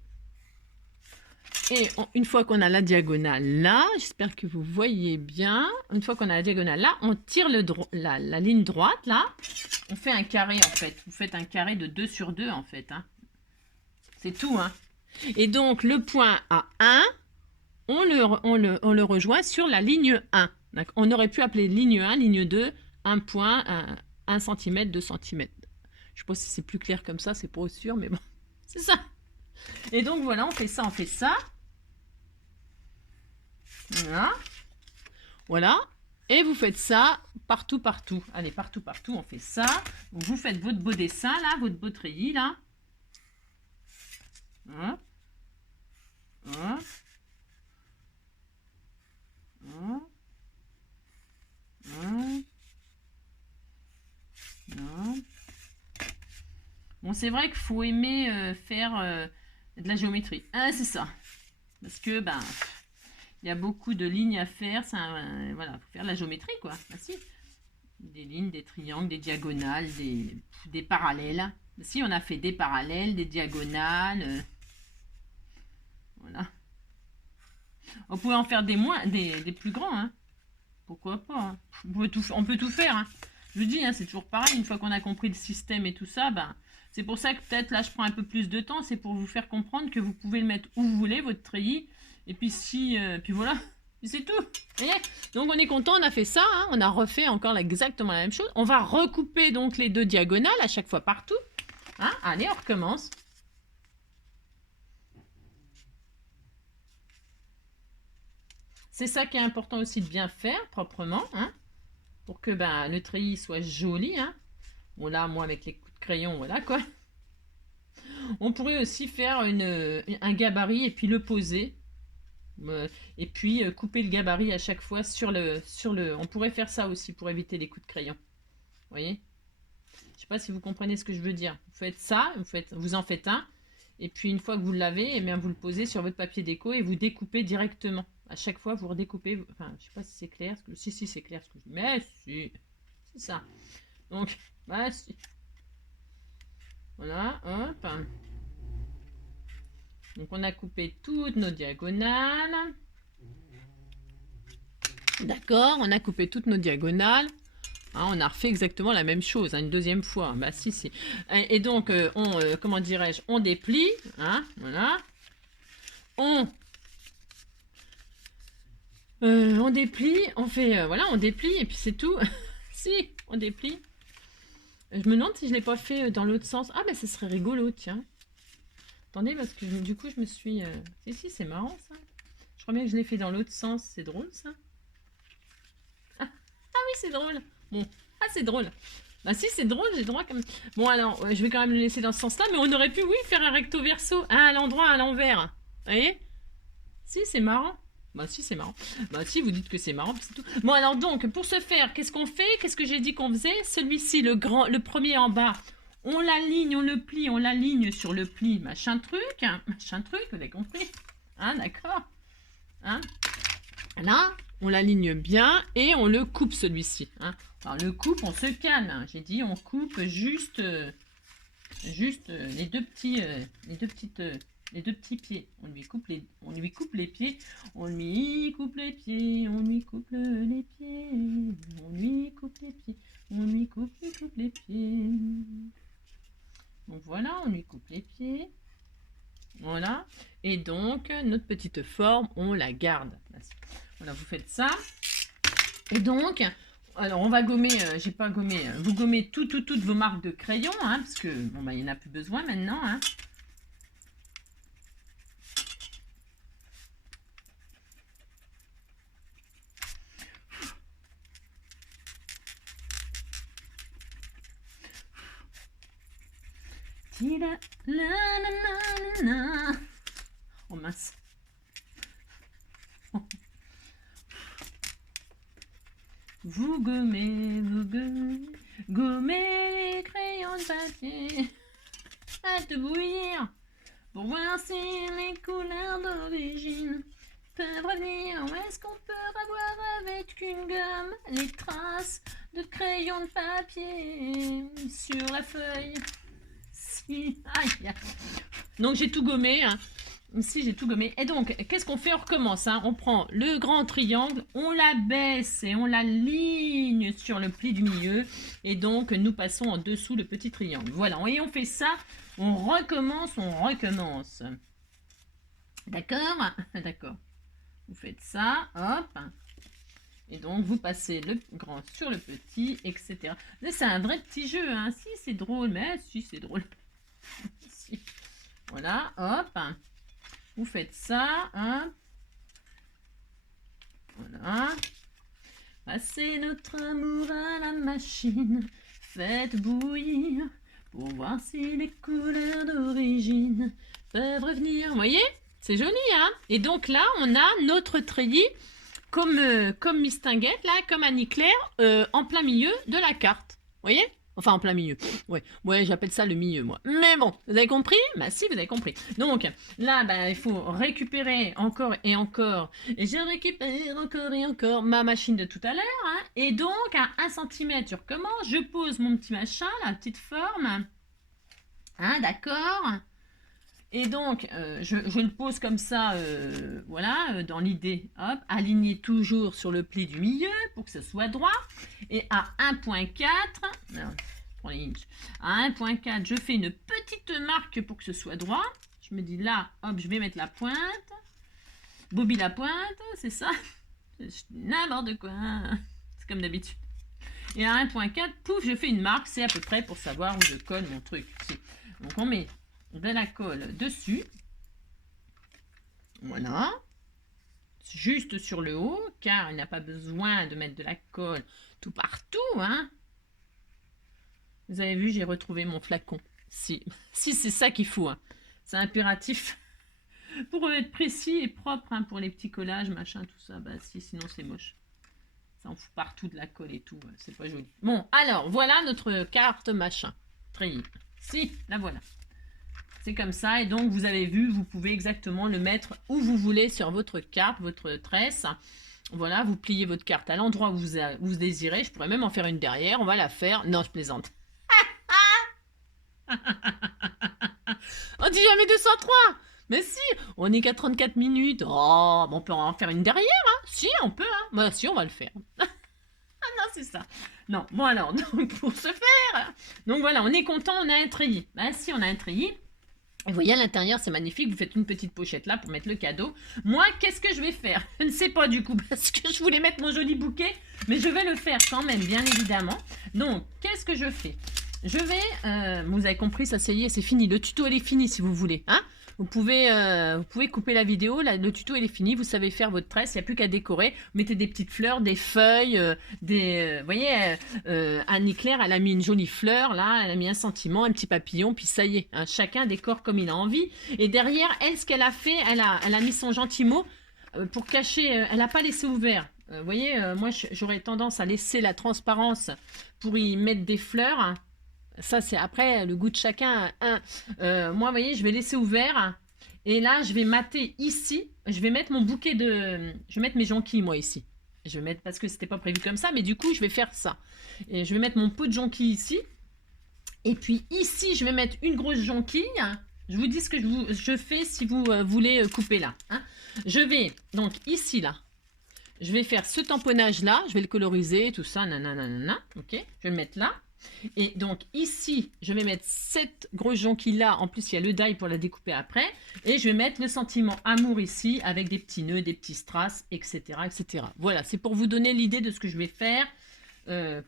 une fois qu'on a la diagonale là, j'espère que vous voyez bien, une fois qu'on a la diagonale là, on tire la ligne droite là, on fait un carré en fait. Vous faites un carré de 2 sur 2 en fait. Hein. C'est tout. Hein. Et donc le point à 1, on le rejoint sur la ligne 1. On aurait pu appeler ligne 1, ligne 2, 1 point, 1 cm, 2 cm. Je ne sais pas si c'est plus clair comme ça, c'est pas sûr, mais bon, c'est ça. Et donc voilà, on fait ça, Voilà. Voilà. Et vous faites ça partout. Allez, partout, on fait ça. Donc, vous faites votre beau dessin, là, votre beau treillis, là. Hein. Hein. Hein. Hein. Hein. Bon, c'est vrai qu'il faut aimer faire de la géométrie. Ah, c'est ça. Parce que, ben... il y a beaucoup de lignes à faire, voilà, faut faire de la géométrie quoi. Bah, si. Des lignes, des triangles, des diagonales, des parallèles. Bah, si, on a fait des parallèles, des diagonales. Voilà. On pourrait en faire des plus grands. Hein. Pourquoi pas hein. On peut tout faire. Hein. Je vous dis, hein, c'est toujours pareil. Une fois qu'on a compris le système et tout ça, ben, c'est pour ça que peut-être là je prends un peu plus de temps. C'est pour vous faire comprendre que vous pouvez le mettre où vous voulez, votre treillis. Et puis puis voilà, c'est tout. Voyez. Donc on est content, on a fait ça, hein, on a refait encore exactement la même chose. On va recouper donc les 2 diagonales à chaque fois partout. Hein. Allez, on recommence. C'est ça qui est important aussi de bien faire proprement, hein, pour que ben, le treillis soit joli. Hein. Bon là, moi avec les coups de crayon, voilà quoi. On pourrait aussi faire un gabarit et puis le poser. Et puis couper le gabarit à chaque fois sur le... On pourrait faire ça aussi pour éviter les coups de crayon. Vous voyez? Je sais pas si vous comprenez ce que je veux dire. Vous faites ça, vous en faites un. Et puis une fois que vous l'avez, eh bien, vous le posez sur votre papier déco et vous découpez directement. À chaque fois, vous redécoupez. Enfin, je sais pas si c'est clair. Si, c'est clair ce que je dis. Mais si, c'est ça. Donc, bah si. Voilà, hop. Donc on a coupé toutes nos diagonales. D'accord, on a coupé toutes nos diagonales. Hein, on a refait exactement la même chose, hein, une deuxième fois. Bah si, si. Et donc, comment dirais-je, on déplie. Hein, voilà. On déplie, on fait... voilà, on déplie et puis c'est tout. Si, on déplie. Je me demande si je ne l'ai pas fait dans l'autre sens. Ah, mais ce serait rigolo, tiens. Attendez, parce que du coup, je me suis... Si, c'est marrant, ça. Je crois bien que je l'ai fait dans l'autre sens. C'est drôle, ça. Ah oui, c'est drôle. Bon, Ah, c'est drôle. Bah si, c'est drôle, j'ai droit comme... Bon, alors, je vais quand même le laisser dans ce sens-là, mais on aurait pu, oui, faire un recto verso, hein, à l'endroit, à l'envers. Vous voyez? Si, c'est marrant. Bah si, c'est marrant. Bah si, vous dites que c'est marrant, c'est tout. Bon, alors donc, pour ce faire, qu'est-ce qu'on fait? Qu'est-ce que j'ai dit qu'on faisait? Celui-ci, le premier en bas, on l'aligne, on le plie, on l'aligne sur le pli, machin truc, vous avez compris? Hein, d'accord? Hein? Là, on l'aligne bien et on le coupe celui-ci. Hein. Alors le coupe, on se calme. Hein. J'ai dit, on coupe juste les deux petits pieds. On lui coupe les pieds. On lui coupe les pieds. On lui coupe les pieds. On lui coupe les pieds. On lui coupe les pieds. On lui coupe les pieds. Donc voilà, on lui coupe les pieds. Voilà. Et donc, notre petite forme, on la garde. Voilà, vous faites ça. Et donc, alors on va gommer, j'ai pas gommé, vous gommez toutes vos marques de crayon, hein, parce que, bon, bah, il n'y en a plus besoin maintenant, hein. Oh mince. Vous gommez les crayons de papier. Faites bouillir pour voir si les couleurs d'origine peuvent revenir. Où est-ce qu'on peut revoir avec une gomme les traces de crayons de papier sur la feuille? Si, aïe. Donc j'ai tout gommé, hein. Ici, j'ai tout gommé. Et donc, qu'est-ce qu'on fait? On recommence. Hein. On prend le grand triangle, on la baisse et on la ligne sur le pli du milieu. Et donc, nous passons en dessous le petit triangle. Voilà, et on fait ça. On recommence, D'accord? D'accord. Vous faites ça, hop. Et donc, vous passez le grand sur le petit, etc. C'est un vrai petit jeu. Hein. Si, c'est drôle, mais si, c'est drôle. Si. Voilà, hop. Vous faites ça, hein. Voilà. Passez notre amour à la machine. Faites bouillir pour voir si les couleurs d'origine peuvent revenir. Vous voyez? C'est joli, hein? Et donc là, on a notre treillis comme Miss Tinguette, là, comme Annie-Claire, en plein milieu de la carte. Vous voyez? Enfin, en plein milieu. Ouais, j'appelle ça le milieu, moi. Mais bon, vous avez compris? Bah si, vous avez compris. Donc, là, bah, il faut récupérer encore et encore. Et je récupère encore et encore ma machine de tout à l'heure. Hein. Et donc, à 1 cm, je recommence. Je pose mon petit machin, la petite forme. Hein, d'accord? Et donc, je le pose comme ça, voilà, dans l'idée, hop, aligné toujours sur le pli du milieu pour que ce soit droit. Et à 1.4, à 1.4, je fais une petite marque pour que ce soit droit. Je me dis là, hop, je vais mettre la pointe. Bobby la pointe, c'est ça. N'importe quoi. C'est comme d'habitude. Et à 1.4, pouf, je fais une marque. C'est à peu près pour savoir où je colle mon truc. Donc, on met de la colle dessus. Voilà. Juste sur le haut, car il n'a pas besoin de mettre de la colle tout partout, hein. Vous avez vu, j'ai retrouvé mon flacon. Si c'est ça qu'il faut, hein. C'est impératif pour être précis et propre, hein, pour les petits collages, machin, tout ça. Bah si, sinon c'est moche. Ça en fout partout de la colle et tout, c'est pas joli. Bon, alors, voilà notre carte machin. Treillis. Si, la voilà. C'est comme ça, et donc vous avez vu, vous pouvez exactement le mettre où vous voulez sur votre carte, votre tresse. Voilà, vous pliez votre carte à l'endroit où vous désirez. Je pourrais même en faire une derrière, on va la faire. Non, je plaisante. On dit jamais 203. Mais si, on est qu'à 34 minutes. Oh, on peut en faire une derrière, hein. Si, on peut, hein. Bah, si, on va le faire. Ah non, c'est ça. Non, bon alors, donc pour ce faire, donc voilà, on est content, on a un treillis. Bah si, on a un treillis. Et vous voyez, à l'intérieur, c'est magnifique. Vous faites une petite pochette là pour mettre le cadeau. Moi, qu'est-ce que je vais faire? Je ne sais pas du coup, parce que je voulais mettre mon joli bouquet. Mais je vais le faire quand même, bien évidemment. Donc, qu'est-ce que je fais? Je vais... vous avez compris, ça, c'est fini. Le tuto, elle est fini, si vous voulez. Hein? vous pouvez couper la vidéo. Là, le tuto il est fini. Vous savez faire votre tresse. Il n'y a plus qu'à décorer. Vous mettez des petites fleurs, des feuilles, vous voyez, Annie-Claire, elle a mis une jolie fleur là. Elle a mis un sentiment, un petit papillon. Puis ça y est, hein, chacun décore comme il a envie. Et derrière, elle, ce qu'elle a fait, elle a mis son gentil mot pour cacher. Elle n'a pas laissé ouvert. Vous voyez, moi, j'aurais tendance à laisser la transparence pour y mettre des fleurs. Ça, c'est après le goût de chacun. Moi, vous voyez, je vais laisser ouvert. Et là, je vais mater ici. Je vais mettre mon bouquet de... Je vais mettre mes jonquilles, moi, ici. Je vais mettre... Parce que c'était pas prévu comme ça. Mais du coup, je vais faire ça. Et je vais mettre mon pot de jonquilles ici. Et puis ici, je vais mettre une grosse jonquille. Je vous dis ce que je fais si vous voulez couper là. Hein. Je vais, donc, ici, là. Je vais faire ce tamponnage là. Je vais le coloriser, tout ça. Nanana. Ok. Je vais le mettre là. Et donc ici, je vais mettre cette grosse jonquille là. En plus, il y a le die pour la découper après. Et je vais mettre le sentiment amour ici avec des petits nœuds, des petits strass, etc. etc. Voilà, c'est pour vous donner l'idée de ce que je vais faire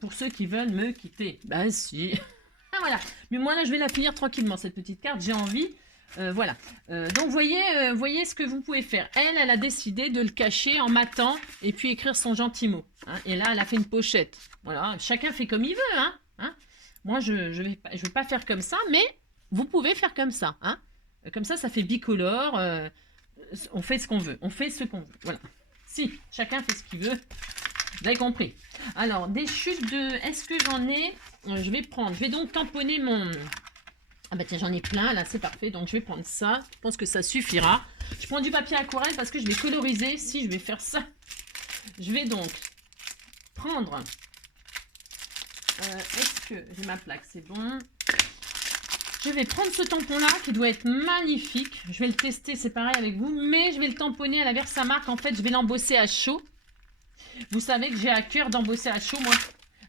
pour ceux qui veulent me quitter. Bah si. Ah, voilà. Mais moi là, je vais la finir tranquillement, cette petite carte. J'ai envie. Voilà. Donc, voyez ce que vous pouvez faire. Elle a décidé de le cacher en matant et puis écrire son gentil mot. Hein. Et là, elle a fait une pochette. Voilà. Chacun fait comme il veut. Hein. Hein. Moi, je vais pas faire comme ça, mais vous pouvez faire comme ça. Hein. Comme ça fait bicolore. On fait ce qu'on veut. On fait ce qu'on veut. Voilà. Si, chacun fait ce qu'il veut. Vous avez compris. Alors, des chutes de... Est-ce que j'en ai... Je vais donc tamponner mon... Ah bah tiens, j'en ai plein, là, c'est parfait. Donc, je vais prendre ça. Je pense que ça suffira. Je prends du papier aquarelle parce que je vais coloriser. Si, je vais faire ça. Je vais donc prendre... Est-ce que j'ai ma plaque? C'est bon. Je vais prendre ce tampon-là qui doit être magnifique. Je vais le tester, c'est pareil avec vous. Mais je vais le tamponner à la Versamark. En fait, je vais l'embosser à chaud. Vous savez que j'ai à cœur d'embosser à chaud, moi.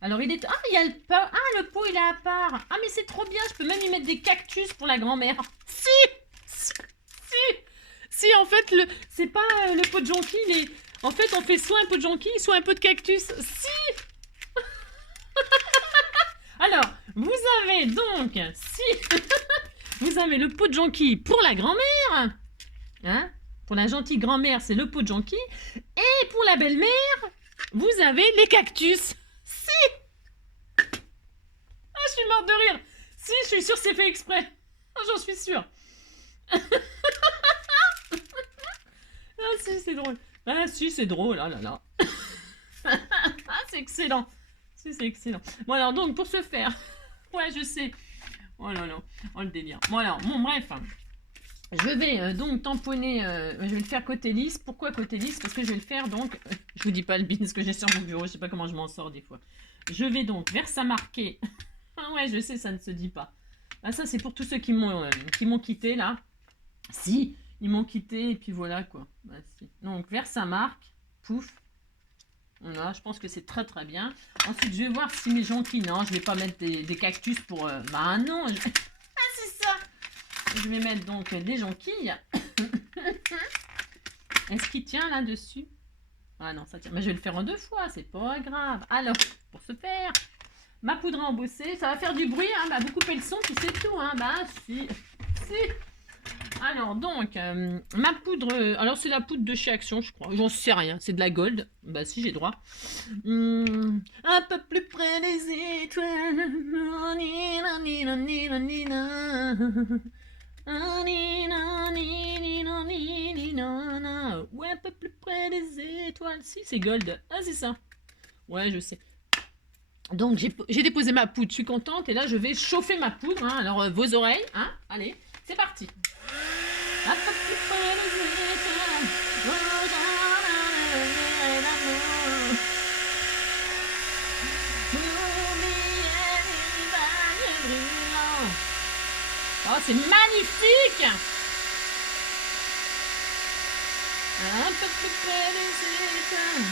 Alors, il est... Ah, il y a le pot. Ah, le pot, il est à part. Ah, mais c'est trop bien. Je peux même y mettre des cactus pour la grand-mère. Si, en fait, c'est pas le pot de jonquille. En fait, on fait soit un pot de jonquille, soit un pot de cactus. Si. Alors, vous avez donc... vous avez le pot de jonquille pour la grand-mère. Hein? Pour la gentille grand-mère, c'est le pot de jonquille. Et pour la belle-mère, vous avez les cactus. Ah, je suis morte de rire. Si, je suis sûre que c'est fait exprès. Oh, j'en suis sûre. Ah, si, c'est drôle. Ah, si, c'est drôle. Ah là là. Ah, c'est excellent. Si, c'est excellent. Bon, alors, donc, pour ce faire... Ouais, je sais. Oh là là. Oh, le délire. Bon, alors, bon, bref. Je vais donc tamponner... je vais le faire côté lisse. Pourquoi côté lisse? Parce que je vais le faire, donc... je vous dis pas le bin, ce que j'ai sur mon bureau. Je sais pas comment je m'en sors, des fois. Je vais donc Versamarquer... Ah ouais, je sais, ça ne se dit pas. Ah, ça, c'est pour tous ceux qui m'ont quitté, là. Si, ils m'ont quitté, et puis voilà, quoi. Bah, si. Donc, Versamark, pouf. Voilà, je pense que c'est très, très bien. Ensuite, je vais voir si mes jonquilles... Non, je vais pas mettre des cactus pour... Bah non, ah, c'est ça. Je vais mettre donc des jonquilles. Est-ce qu'il tient là-dessus? Ah non, ça tient. Mais je vais le faire en 2 fois, c'est pas grave. Alors, pour ce faire... Ma poudre à embosser, ça va faire du bruit, hein, bah, vous coupez le son, puis c'est tout, hein, bah si. Alors donc, ma poudre, alors c'est la poudre de chez Action, je crois, j'en sais rien, c'est de la gold, bah si j'ai droit. Un peu plus près des étoiles, ouais, un peu plus près des étoiles, si c'est gold, ah c'est ça, ouais je sais. Donc, j'ai déposé ma poudre, je suis contente. Et là, je vais chauffer ma poudre. Hein. Alors, vos oreilles. Hein. Allez, c'est parti. Oh, c'est magnifique. Un peu plus près des étoiles.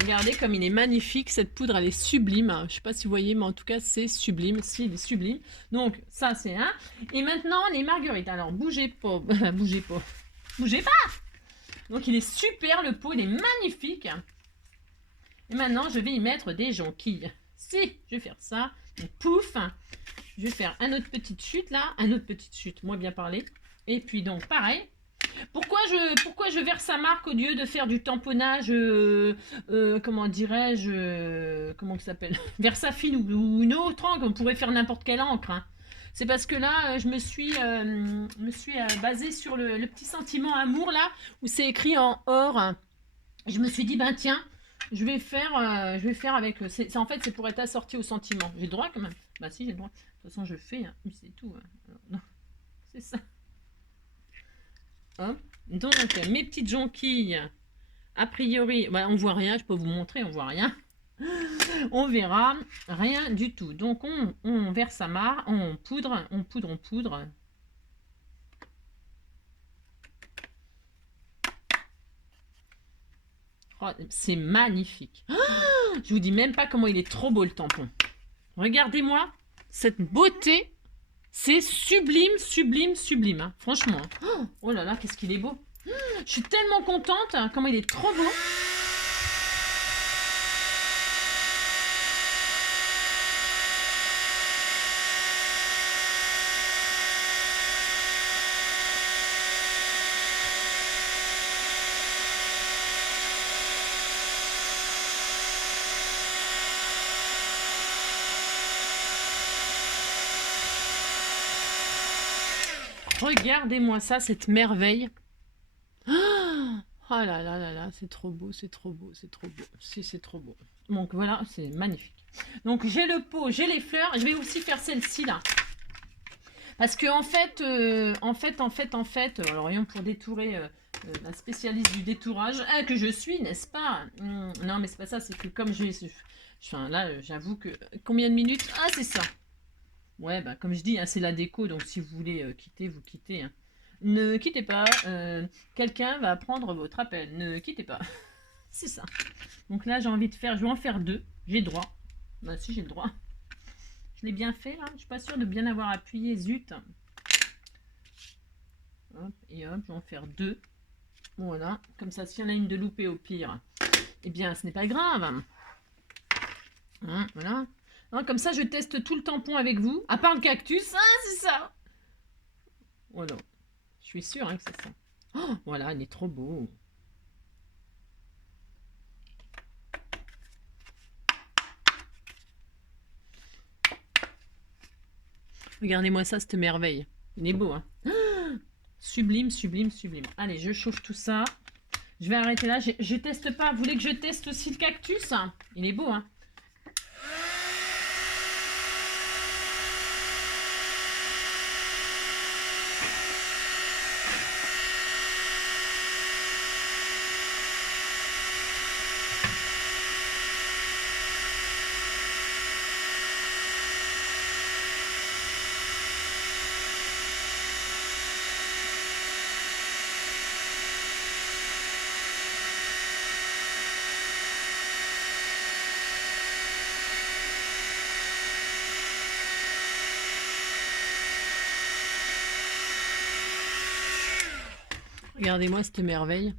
Regardez comme il est magnifique, cette poudre elle est sublime, je sais pas si vous voyez mais en tout cas c'est sublime, si il est sublime. Donc ça c'est un. Et maintenant les marguerites, alors bougez pas, bougez pas, bougez pas. Donc il est super le pot, il est magnifique. Et maintenant je vais y mettre des jonquilles. Si, je vais faire ça, Donc, pouf. Je vais faire un autre petite chute là. Un autre petite chute, moi bien parlé. Et puis donc, pareil. Pourquoi je verse sa marque au lieu de faire du tamponnage, comment dirais-je, comment ça s'appelle, Versafine ou une autre encre, on pourrait faire n'importe quelle encre. Hein. C'est parce que là, je me suis basée sur le petit sentiment amour là, où c'est écrit en or. Je me suis dit, ben tiens, je vais faire avec, en fait c'est pour être assorti au sentiment. J'ai le droit quand même. Bah si, j'ai le droit. De toute façon, je fais, hein. C'est tout. Hein. Alors, non, c'est ça. Hop. Donc, mes petites jonquilles, a priori, bah, on voit rien, je peux vous montrer, on voit rien. On verra rien du tout. Donc, on verse à marre, on poudre. Oh, c'est magnifique. Oh, je vous dis même pas comment il est trop beau le tampon. Regardez-moi cette beauté. C'est sublime, sublime, sublime. Hein. Franchement. Oh là là, qu'est-ce qu'il est beau. Je suis tellement contente. Hein, comment il est trop beau. Regardez-moi ça, cette merveille. Oh là là là là, c'est trop beau, c'est trop beau, c'est trop beau. Si, c'est trop beau. Donc voilà, c'est magnifique. Donc j'ai le pot, j'ai les fleurs. Je vais aussi faire celle-ci là. Parce que en fait, alors rien pour détourer la spécialiste du détourage que je suis, n'est-ce pas? Non, mais c'est pas ça, c'est que comme enfin, là, j'avoue que... Combien de minutes? Ah, c'est ça. Ouais, bah comme je dis, hein, c'est la déco, donc si vous voulez quitter, vous quittez. Hein. Ne quittez pas, quelqu'un va prendre votre appel, ne quittez pas. C'est ça. Donc là, j'ai envie de faire, je vais en faire 2, j'ai le droit. Bah si, j'ai le droit. Je l'ai bien fait là, je suis pas sûre de bien avoir appuyé, zut. Hop, et hop, je vais en faire 2. Voilà, comme ça, s'il y en a une de loupée au pire, eh bien, ce n'est pas grave. Hein, voilà. Hein, comme ça, je teste tout le tampon avec vous. À part le cactus, ah, c'est ça. Voilà. Je suis sûre hein, que c'est ça. Oh, voilà, il est trop beau. Regardez-moi ça, cette merveille. Il est beau, hein. Sublime, sublime, sublime. Allez, je chauffe tout ça. Je vais arrêter là. Je teste pas. Vous voulez que je teste aussi le cactus? Il est beau, hein. Regardez-moi cette merveille.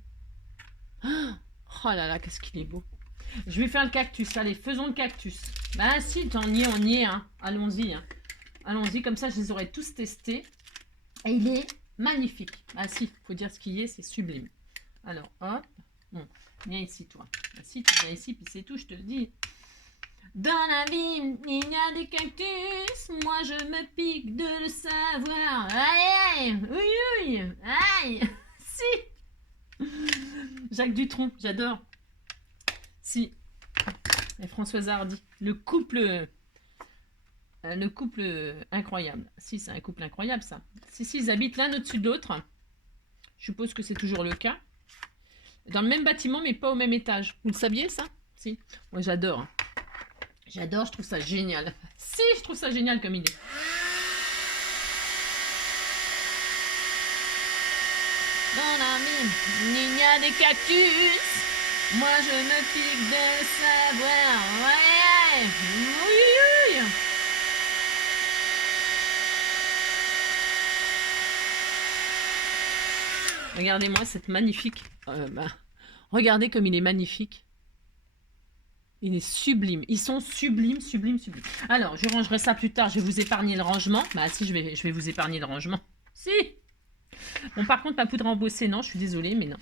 Oh là là, qu'est-ce qu'il est beau. Je vais faire le cactus. Allez, faisons le cactus. Bah si, on y est. Hein. Allons-y. Hein. Allons-y, comme ça, je les aurai tous testés. Et il est magnifique. Ah si, faut dire ce qu'il est, c'est sublime. Alors, hop. Bon, viens ici, toi. Ah, si, tu viens ici, puis c'est tout, je te le dis. Dans la vie, il y a des cactus. Moi, je me pique de le savoir. Aïe, aïe, oui, oui, aïe. Si. Jacques Dutronc, j'adore. Si. Et Françoise Hardy. Le couple incroyable. Si, c'est un couple incroyable, ça. Si, ils habitent l'un au-dessus de l'autre. Je suppose que c'est toujours le cas. Dans le même bâtiment, mais pas au même étage. Vous le saviez, ça? Si. Moi, j'adore. J'adore, je trouve ça génial. Si, je trouve ça génial comme idée. Dans la mine, il y a des cactus. Moi, je me pique de savoir. Ouais, oui, oui. Regardez-moi cette magnifique... regardez comme il est magnifique. Il est sublime. Ils sont sublimes, sublimes, sublimes. Alors, je rangerai ça plus tard. Je vais vous épargner le rangement. Bah si, je vais vous épargner le rangement. Si. Bon, par contre, ma poudre embossée, non, je suis désolée, mais non.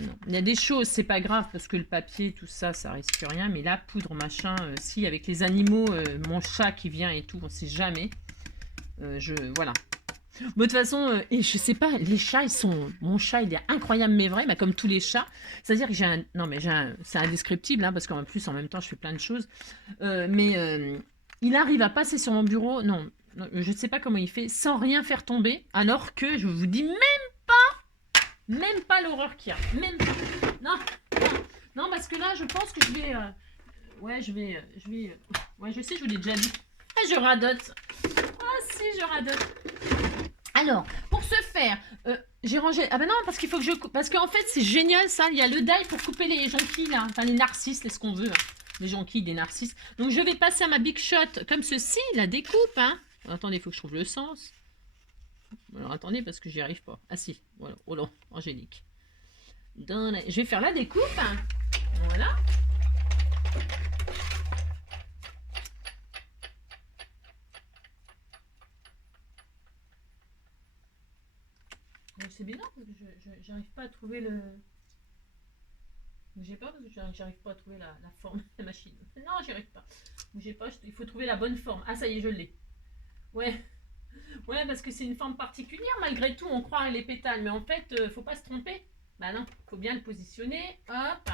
Non. Il y a des choses, c'est pas grave, parce que le papier, tout ça, ça risque rien. Mais la poudre, machin, si, avec les animaux, mon chat qui vient et tout, on sait jamais. Voilà. Bon, de toute façon, et je sais pas, les chats, ils sont. Mon chat, il est incroyable, mais vrai, bah, comme tous les chats. C'est-à-dire que j'ai un. Non, mais c'est indescriptible, hein, parce qu'en plus, en même temps, je fais plein de choses. Il arrive à passer sur mon bureau. Non, non, je ne sais pas comment il fait, sans rien faire tomber, alors que je vous dis même pas l'horreur qu'il y a. Même pas. Non, non, non, parce que là, je pense que je vais. Ouais, ouais, je sais, je vous l'ai déjà dit. Ah, je radote. Ah, si, je radote. Alors, pour ce faire, j'ai rangé. Ah ben non, parce qu'il faut que je coupe. Parce qu'en fait, c'est génial ça. Il y a le die pour couper les jonquilles là. Enfin, les narcisses, c'est ce qu'on veut. Hein. Les jonquilles, des narcisses. Donc, je vais passer à ma big shot comme ceci, la découpe. Hein. Alors, attendez, il faut que je trouve le sens. Alors, attendez, parce que j'y arrive pas. Ah si, voilà. Oh non, angélique. Je vais faire la découpe. Hein. Voilà. C'est bizarre parce que j'arrive pas à trouver le. Bougez pas parce que j'arrive pas à trouver la forme de la machine. Non, j'y arrive pas. Bougez pas, il faut trouver la bonne forme. Ah, ça y est, je l'ai. Ouais. Ouais, parce que c'est une forme particulière malgré tout. On croit les pétales, mais en fait, faut pas se tromper. Bah non, faut bien le positionner. Hop.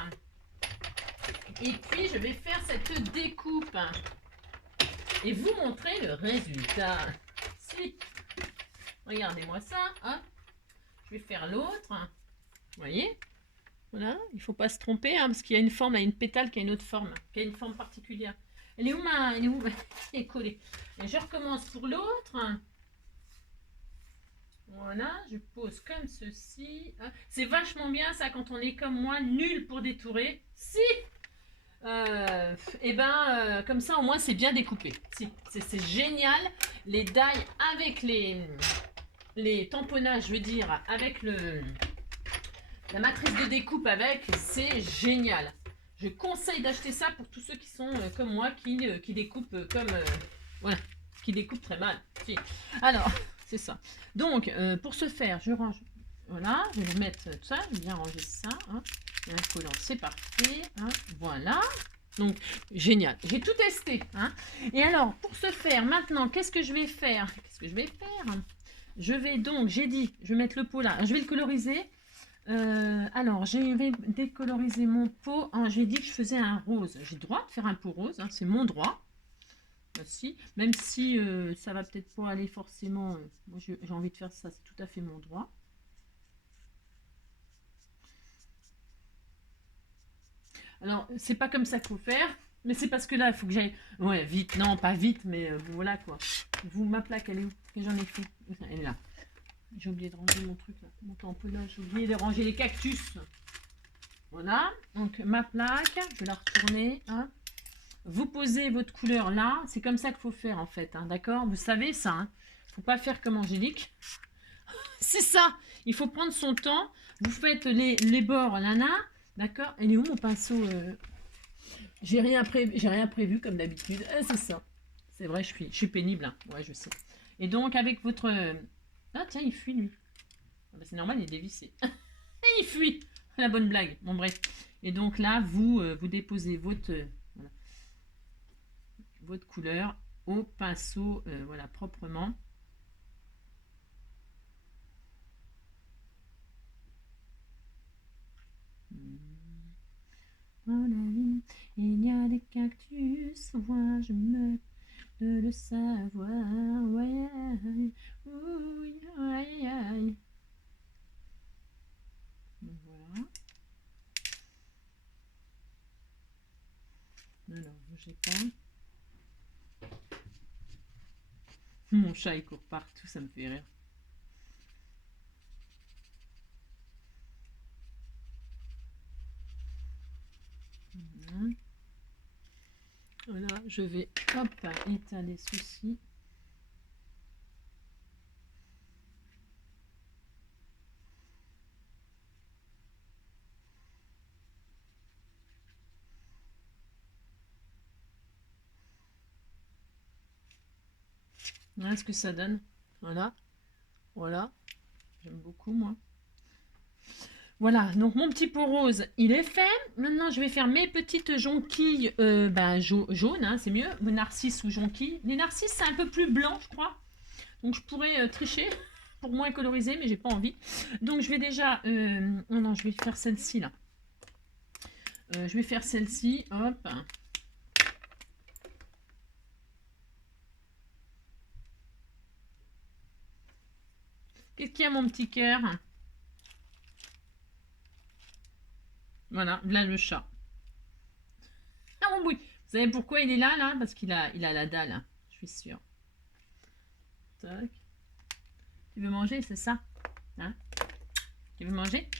Et puis, je vais faire cette découpe. Et vous montrer le résultat. Si. Regardez-moi ça. Hop. Je vais faire l'autre. Vous voyez? Voilà, il ne faut pas se tromper, hein, parce qu'il y a une forme, il y a une pétale qui a une autre forme, qui a une forme particulière. Elle est où Elle est où Elle est collée. Et je recommence pour l'autre. Voilà, je pose comme ceci. C'est vachement bien ça quand on est comme moi, nul pour détourer. Si et ben, comme ça au moins c'est bien découpé. Si, c'est génial. Les die avec les tamponnages, je veux dire, avec la matrice de découpe avec, c'est génial. Je conseille d'acheter ça pour tous ceux qui sont comme moi, qui découpent comme... voilà, qui découpent très mal. Si. Alors, c'est ça. Donc, pour ce faire, je range... Voilà, je vais mettre tout ça, je vais bien ranger ça. Hein. Un collant, c'est parfait. Hein. Voilà. Donc, génial. J'ai tout testé. Hein. Et alors, pour ce faire, maintenant, qu'est-ce que je vais faire? Je vais donc, j'ai dit, je vais mettre le pot là. Je vais le coloriser. Alors, je vais décoloriser mon pot. J'ai dit que je faisais un rose. J'ai le droit de faire un pot rose, hein, c'est mon droit. Aussi. Même si ça va peut-être pas aller forcément. Moi, j'ai envie de faire ça, c'est tout à fait mon droit. Alors, c'est pas comme ça qu'il faut faire, mais c'est parce que là, il faut que j'aille. Ouais, vite, non, pas vite, mais voilà quoi. Ma plaque, elle est où? Que j'en ai fait. Elle est là. J'ai oublié de ranger mon truc là, mon tamponnage, j'ai oublié de ranger les cactus. Voilà, donc ma plaque, je vais la retourner. Hein. Vous posez votre couleur là, c'est comme ça qu'il faut faire en fait, hein, d'accord? Vous savez ça, hein. Faut pas faire comme Angélique. C'est ça, il faut prendre son temps. Vous faites les bords, nana, d'accord? Elle est où mon pinceau J'ai rien prévu comme d'habitude. C'est ça. C'est vrai, je suis pénible. Hein. Ouais, je sais. Et donc avec votre... Ah tiens, il fuit lui. Ah, bah, c'est normal, il est dévissé. Et il fuit. La bonne blague. Bon bref. Et donc là, vous déposez votre couleur au pinceau, voilà, proprement. Dans la vie, il y a des cactus, moi je me de le savoir, ouais, oui, aïe, aïe. Voilà. Alors, j'ai pas. Mon chat il court partout, ça me fait rire. Voilà, je vais hop étaler ceci. Voilà ce que ça donne. Voilà. Voilà. J'aime beaucoup, moi. Voilà, donc mon petit pot rose, il est fait. Maintenant, je vais faire mes petites jonquilles jaunes, hein, c'est mieux. Narcisses ou jonquilles. Les narcisses, c'est un peu plus blanc, je crois. Donc, je pourrais tricher pour moins coloriser, mais j'ai pas envie. Donc, je vais déjà... non, je vais faire celle-ci, là. Je vais faire celle-ci, hop. Qu'est-ce qu'il y a, mon petit cœur? Voilà, là, le chat. Ah oui, vous savez pourquoi il est là, là? Parce qu'il a la dalle, hein, je suis sûre. Tac. Tu veux manger, c'est ça? Hein? Tu veux manger?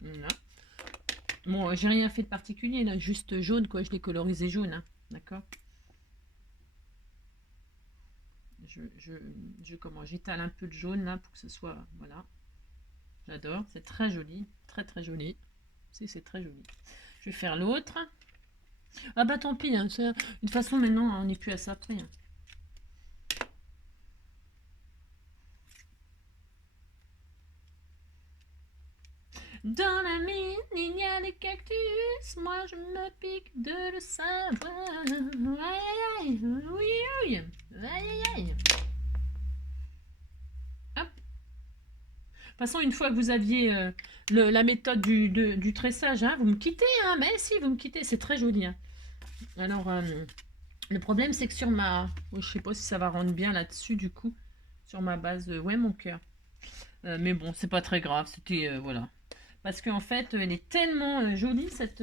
Non. Bon, j'ai rien fait de particulier, là, juste jaune, quoi. Je l'ai colorisé jaune, hein. D'accord? Comment j'étale un peu de jaune, là, pour que ce soit... Voilà. J'adore. C'est très joli. Très, très joli. Si, c'est très joli. Je vais faire l'autre. Ah bah tant pis, hein, de toute façon, maintenant, on n'est plus à ça près. Hein. Dans la mine, il y a des cactus, moi je me pique de le savoir. Aïe aïe aïe, oui oui, aïe aïe aïe. Hop. De toute façon, une fois que vous aviez la méthode du tressage, hein, vous me quittez, hein, mais si, vous me quittez, c'est très joli. Hein. Alors, le problème, c'est que sur ma... Oh, je sais pas si ça va rendre bien là-dessus, du coup, sur ma base, ouais, mon cœur. Mais bon, c'est pas très grave, c'était... voilà. Parce qu'en fait, elle est tellement jolie, cette...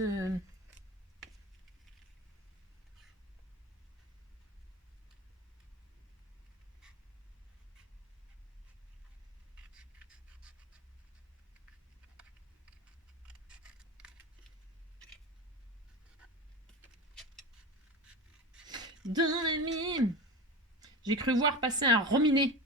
Dans la mine. J'ai cru voir passer un rominé.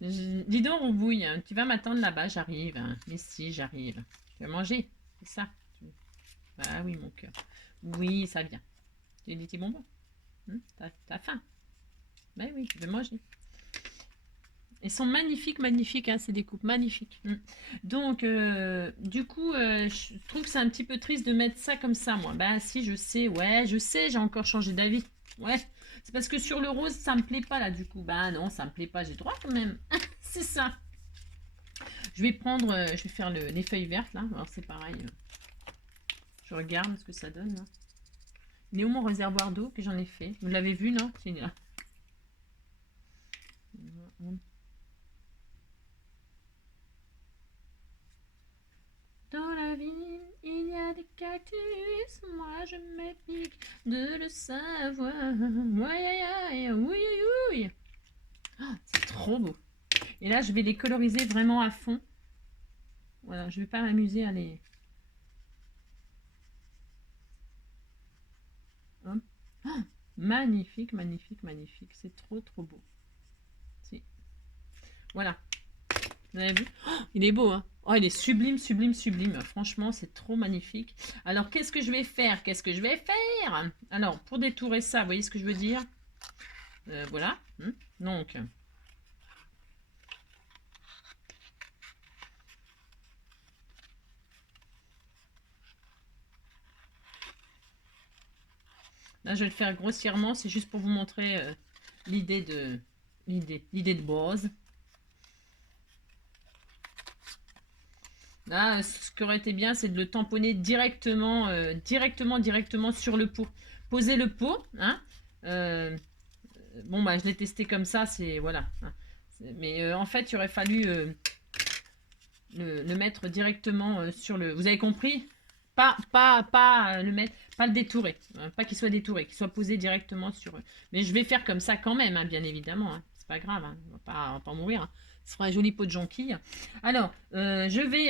Dis donc, Roubouille, tu vas m'attendre là-bas, j'arrive. Hein. Mais si, j'arrive. Tu vas manger, c'est ça? Bah oui, mon cœur. Oui, ça vient. Tu as des petits bonbons? T'as faim? Bah oui, je vais manger. Elles sont magnifiques, magnifiques, hein, ces découpes, magnifiques. Donc, du coup, je trouve que c'est un petit peu triste de mettre ça comme ça, moi. Bah si, je sais, ouais, je sais, j'ai encore changé d'avis. Ouais, c'est parce que sur le rose, ça me plaît pas, là, du coup. Bah non, ça me plaît pas, j'ai droit quand même. C'est ça. Je vais prendre, je vais faire les feuilles vertes, là. Alors, c'est pareil. Je regarde ce que ça donne, là. Il est où mon réservoir d'eau que j'en ai fait? Vous l'avez vu, non? C'est là. Dans la ville, il y a des cactus, moi je m'épique de le savoir. Aïe aïe aïe, oui oui. Oh, c'est trop beau. Et là, je vais les coloriser vraiment à fond. Voilà, je vais pas m'amuser à les... Hop. Oh, magnifique, magnifique, magnifique. C'est trop, trop beau. Si. Voilà. Vous avez vu? Oh, il est beau, hein? Oh, il est sublime, sublime, sublime. Franchement, c'est trop magnifique. Alors, qu'est-ce que je vais faire? Qu'est-ce que je vais faire? Alors, pour détourer ça, vous voyez ce que je veux dire? Voilà. Donc... Là, je vais le faire grossièrement. C'est juste pour vous montrer l'idée de base. Là, ce qui aurait été bien, c'est de le tamponner directement, directement sur le pot. Poser le pot, hein. Bon, bah, je l'ai testé comme ça, c'est... Voilà. Hein. Mais en fait, il aurait fallu le mettre directement sur le... Vous avez compris? Pas le mettre, pas le détourer. Hein, pas qu'il soit détouré, qu'il soit posé directement sur... Mais je vais faire comme ça quand même, hein, bien évidemment. Hein. C'est pas grave, hein. On va pas mourir. Hein. Ce sera un joli pot de jonquille. Alors, je vais...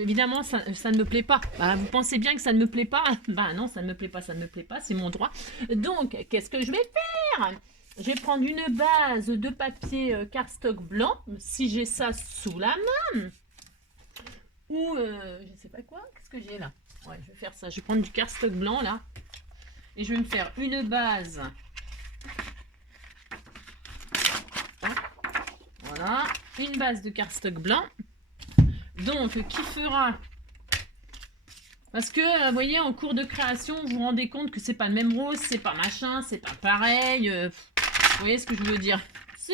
évidemment, ça ne me plaît pas. Bah, vous pensez bien que ça ne me plaît pas? Bah non, ça ne me plaît pas, ça ne me plaît pas. C'est mon droit. Donc, qu'est-ce que je vais faire? Je vais prendre une base de papier cardstock blanc. Si j'ai ça sous la main. ou je sais pas quoi. Qu'est-ce que j'ai là? Ouais, je vais faire ça. Je vais prendre du cardstock blanc là. Et je vais me faire une base. Voilà. Une base de cardstock blanc. Donc, qui fera... Parce que, vous voyez, en cours de création, vous vous rendez compte que c'est pas le même rose, c'est pas machin, c'est pas pareil. Vous voyez ce que je veux dire? Si,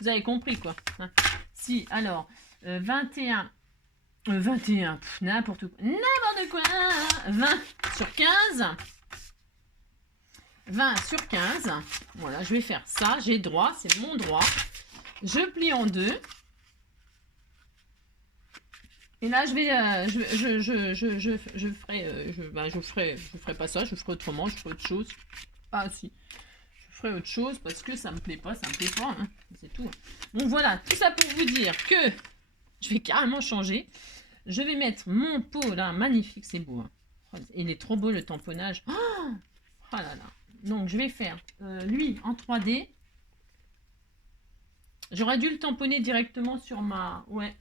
vous avez compris quoi. Hein. Si, alors, 21, n'importe quoi. N'importe quoi. 20 sur 15. 20 sur 15. Voilà, je vais faire ça. J'ai droit, c'est mon droit. Je plie en deux. Et là, je vais, je ferai pas ça, je ferai autrement, je ferai autre chose. Ah si, je ferai autre chose parce que ça me plaît pas, hein. C'est tout. Bon voilà, tout ça pour vous dire que je vais carrément changer. Je vais mettre mon pot là, magnifique, c'est beau. Hein. Il est trop beau le tamponnage. Oh là là. Donc je vais faire lui en 3D. J'aurais dû le tamponner directement sur ma... Ouais.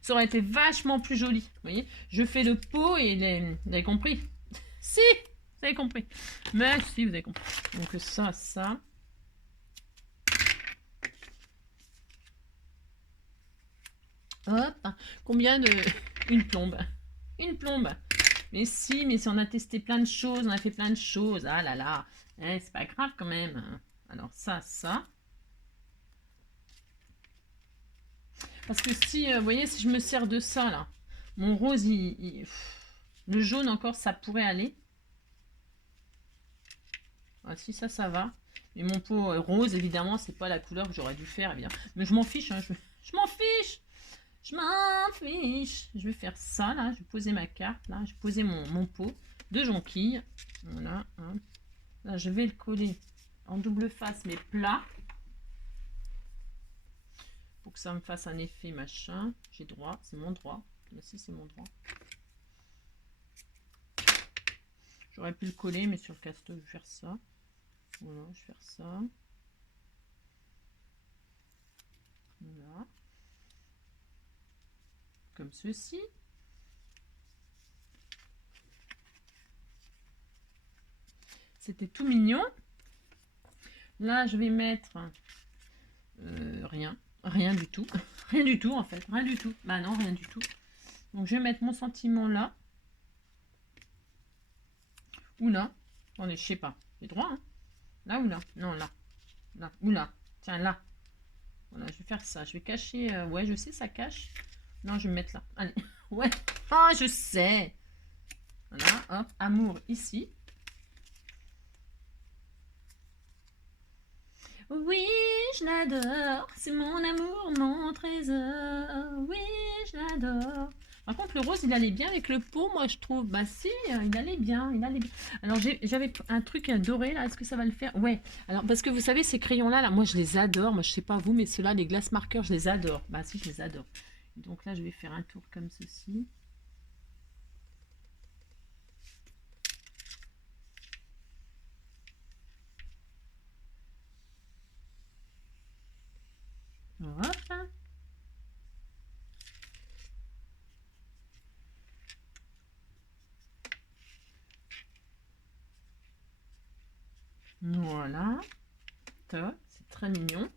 Ça aurait été vachement plus joli. Vous voyez, je fais le pot et vous avez compris? Si, vous avez compris. Mais si, vous avez compris. Donc ça, ça. Hop. Combien de... Une plombe. Une plombe. Mais si on a testé plein de choses, on a fait plein de choses. Ah là là. Eh, c'est pas grave quand même. Alors ça, ça. Parce que si, vous voyez, si je me sers de ça, là, mon rose, le jaune encore, ça pourrait aller. Ah, si ça, ça va. Mais mon pot rose, évidemment, c'est pas la couleur que j'aurais dû faire, évidemment. Mais je m'en fiche, hein, je m'en fiche. Je m'en fiche. Je vais faire ça, là. Je vais poser ma carte, là. Je vais poser mon pot de jonquilles. Voilà. Hein. Là, je vais le coller en double face, mais plat. Pour que ça me fasse un effet machin. J'ai droit, c'est mon droit. Aussi, c'est mon droit. J'aurais pu le coller, mais sur le casse-tête, je vais faire ça. Voilà, je vais faire ça. Voilà. Comme ceci. C'était tout mignon. Là, je vais mettre rien. Rien du tout. Rien du tout, en fait. Rien du tout. Bah non, rien du tout. Donc, je vais mettre mon sentiment là. Ou là. Attendez, je sais pas. J'ai droit, hein. Là ou là? Non, là. Là. Ou là. Tiens, là. Voilà, je vais faire ça. Je vais cacher... ouais, je sais, ça cache. Non, je vais me mettre là. Allez. Ouais. Ah, je sais. Voilà, hop. Amour ici. Oui, je l'adore. C'est mon amour, mon trésor. Oui, je l'adore. Par contre, le rose, il allait bien avec le pot, moi, je trouve. Bah si, il allait bien, il allait bien. Alors, j'avais un truc doré, là. Est-ce que ça va le faire? Ouais. Alors, parce que vous savez, ces crayons-là, là, moi, je les adore. Moi, je sais pas vous, mais ceux-là, les glace marqueurs, je les adore. Bah si, je les adore. Donc là, je vais faire un tour comme ceci. Hop. Voilà. Top, c'est très mignon.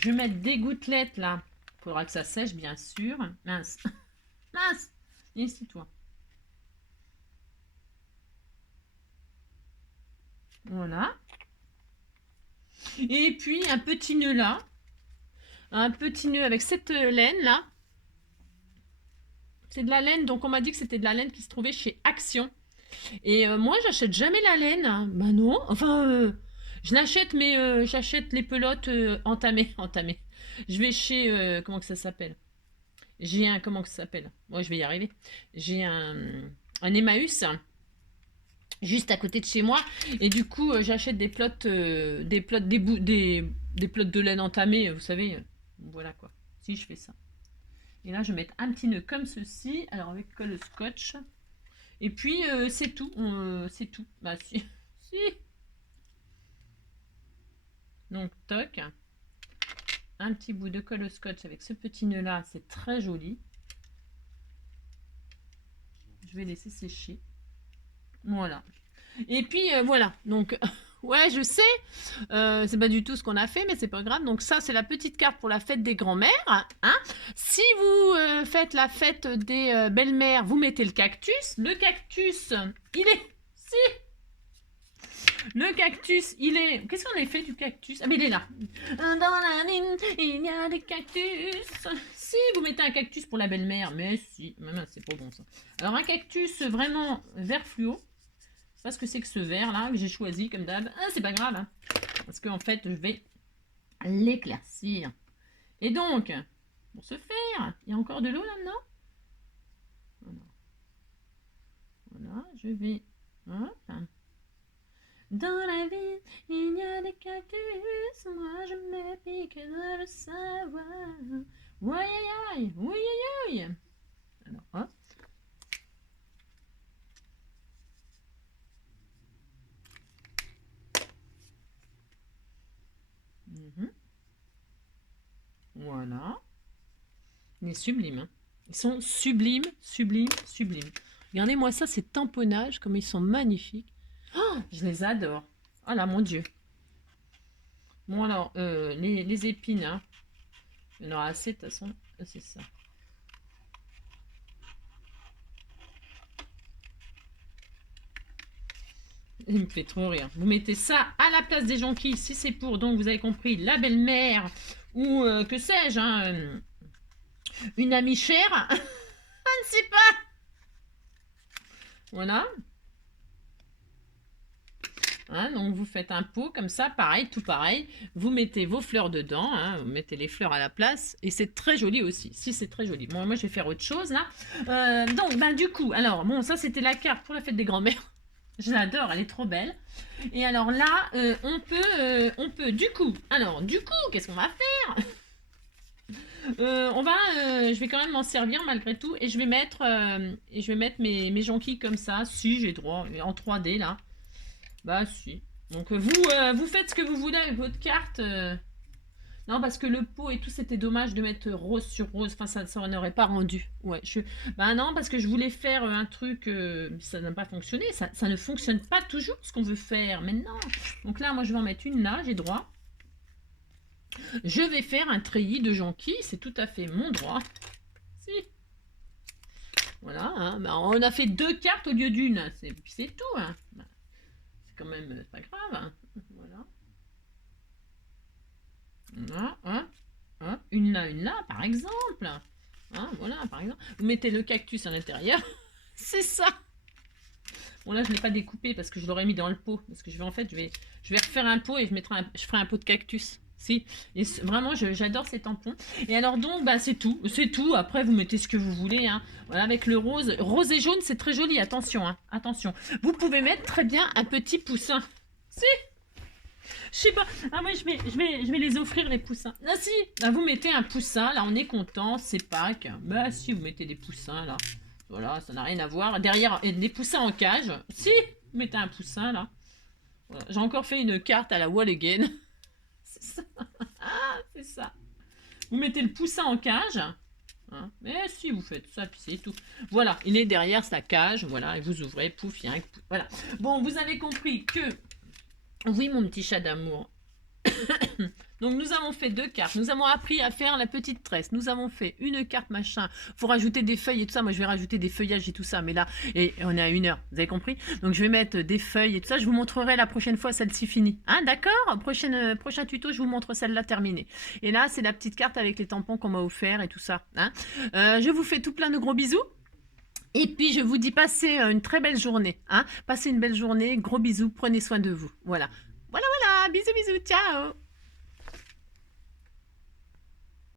Je vais mettre des gouttelettes là. Il faudra que ça sèche, bien sûr. Mince. Mince. Ici, toi. Voilà. Et puis, un petit nœud là. Un petit nœud avec cette laine là. C'est de la laine, donc on m'a dit que c'était de la laine qui se trouvait chez Action. Et moi, j'achète jamais la laine. Bah non. Enfin, je l'achète, mais j'achète les pelotes entamées. Entamées. Je vais chez... comment que ça s'appelle? J'ai un... Comment que ça s'appelle? Moi, je vais y arriver. J'ai un Emmaüs juste à côté de chez moi. Et du coup, j'achète des plots, des plots de laine entamées, vous savez. Voilà quoi. Si je fais ça. Et là, je vais mettre un petit nœud comme ceci. Alors, avec le scotch. Et puis, c'est tout. C'est tout. Bah, si. Si. Donc, toc. Un petit bout de colle au scotch avec ce petit nœud là. C'est très joli. je vais laisser sécher. Voilà. Et puis, voilà. Donc, ouais, je sais, c'est pas du tout ce qu'on a fait, mais c'est pas grave. Donc ça, c'est la petite carte pour la fête des grands-mères. Hein. Si vous faites la fête des belles-mères, vous mettez le cactus. Le cactus, il est... Si le cactus, il est... Qu'est-ce qu'on a fait du cactus? Ah, mais il est là. Dans la ligne, il y a des cactus. Si, vous mettez un cactus pour la belle-mère. Mais si, même c'est pas bon ça. Alors, un cactus vraiment vert fluo. Je sais pas ce que c'est que ce vert là que j'ai choisi comme d'hab. Ah, c'est pas grave. Hein, parce qu'en fait, je vais l'éclaircir. Et donc, pour ce faire, il y a encore de l'eau là-dedans. Voilà. Voilà, je vais... Hop. Dans la ville, il y a des cactus, moi je me pique de le savoir. Oui, aïe, aïe, oui, aïe, aïe. Alors, hop. Voilà. Il est sublime. Hein. Ils sont sublimes, sublimes, sublimes. Regardez-moi ça, ces tamponnages, comme ils sont magnifiques. Oh, je les adore. Oh là, mon Dieu. Bon, alors, les épines, hein. Il y en aura assez, de toute façon. C'est ça. Il me fait trop rire. Vous mettez ça à la place des jonquilles, si c'est pour, donc vous avez compris, la belle-mère, ou que sais-je, hein, une amie chère. Je ne sais pas. Voilà. Hein, donc vous faites un pot comme ça, pareil, tout pareil. Vous mettez vos fleurs dedans, hein, vous mettez les fleurs à la place. Et c'est très joli aussi. Si, c'est très joli. Bon, moi je vais faire autre chose là. Donc, ben, du coup, alors, bon, ça c'était la carte pour la fête des grands-mères. Je l'adore, elle est trop belle. Et alors là, on peut, du coup, qu'est-ce qu'on va faire? Je vais quand même m'en servir malgré tout. Et je vais mettre, mes jonquilles comme ça, si j'ai droit, en 3D là. Bah si. Donc vous faites ce que vous voulez avec votre carte. Non, parce que le pot et tout, c'était dommage de mettre rose sur rose. Enfin, ça n'aurait pas rendu. Ouais, bah non, parce que je voulais faire un truc, ça n'a pas fonctionné. Ça ne fonctionne pas toujours ce qu'on veut faire. Mais non. Donc là, moi, je vais en mettre une là, j'ai droit. Je vais faire un treillis de jonquilles. C'est tout à fait mon droit. Si. Voilà. Hein, bah, on a fait 2 cartes au lieu d'une. C'est tout. Hein. Quand même pas grave. Hein. Voilà. Une là, par exemple. Hein, voilà, par exemple. Vous mettez le cactus à l'intérieur. C'est ça. Bon, là, je ne l'ai pas découpé parce que je l'aurais mis dans le pot. Parce que je vais refaire un pot et je ferai un pot de cactus. Si. Et vraiment, j'adore ces tampons. Et alors donc, bah, c'est tout. C'est tout. Après, vous mettez ce que vous voulez. Hein. Voilà, avec le rose. Rose et jaune, c'est très joli. Attention. Hein. Attention. Vous pouvez mettre très bien un petit poussin. Si. Je sais pas. Ah, moi, je vais les offrir, les poussins. Ah, si. Là, vous mettez un poussin. Là, on est content. C'est Pâques. Bah, si, vous mettez des poussins, là. Voilà, ça n'a rien à voir. Derrière, des poussins en cage. Si. Vous mettez un poussin, là. Voilà. J'ai encore fait une carte à la wall again. C'est ça. Ah, c'est ça. Vous mettez le poussin en cage. Hein. Mais si, vous faites ça, puis c'est tout. Voilà, il est derrière sa cage. Voilà, et vous ouvrez, pouf, il y a un... Voilà. Bon, vous avez compris que... Oui, mon petit chat d'amour. Donc, nous avons fait 2 cartes. Nous avons appris à faire la petite tresse. Nous avons fait une carte machin. Faut rajouter des feuilles et tout ça. Moi, je vais rajouter des feuillages et tout ça. Mais là, et on est à 1 heure. Vous avez compris? Donc, je vais mettre des feuilles et tout ça. Je vous montrerai la prochaine fois celle-ci finie. Hein, d'accord? Prochain tuto, je vous montre celle-là terminée. Et là, c'est la petite carte avec les tampons qu'on m'a offert et tout ça. Hein. Je vous fais tout plein de gros bisous. Et puis, je vous dis, passez une très belle journée. Hein. Passez une belle journée. Gros bisous. Prenez soin de vous. Voilà. Voilà, voilà. Bisous, bisous. Ciao.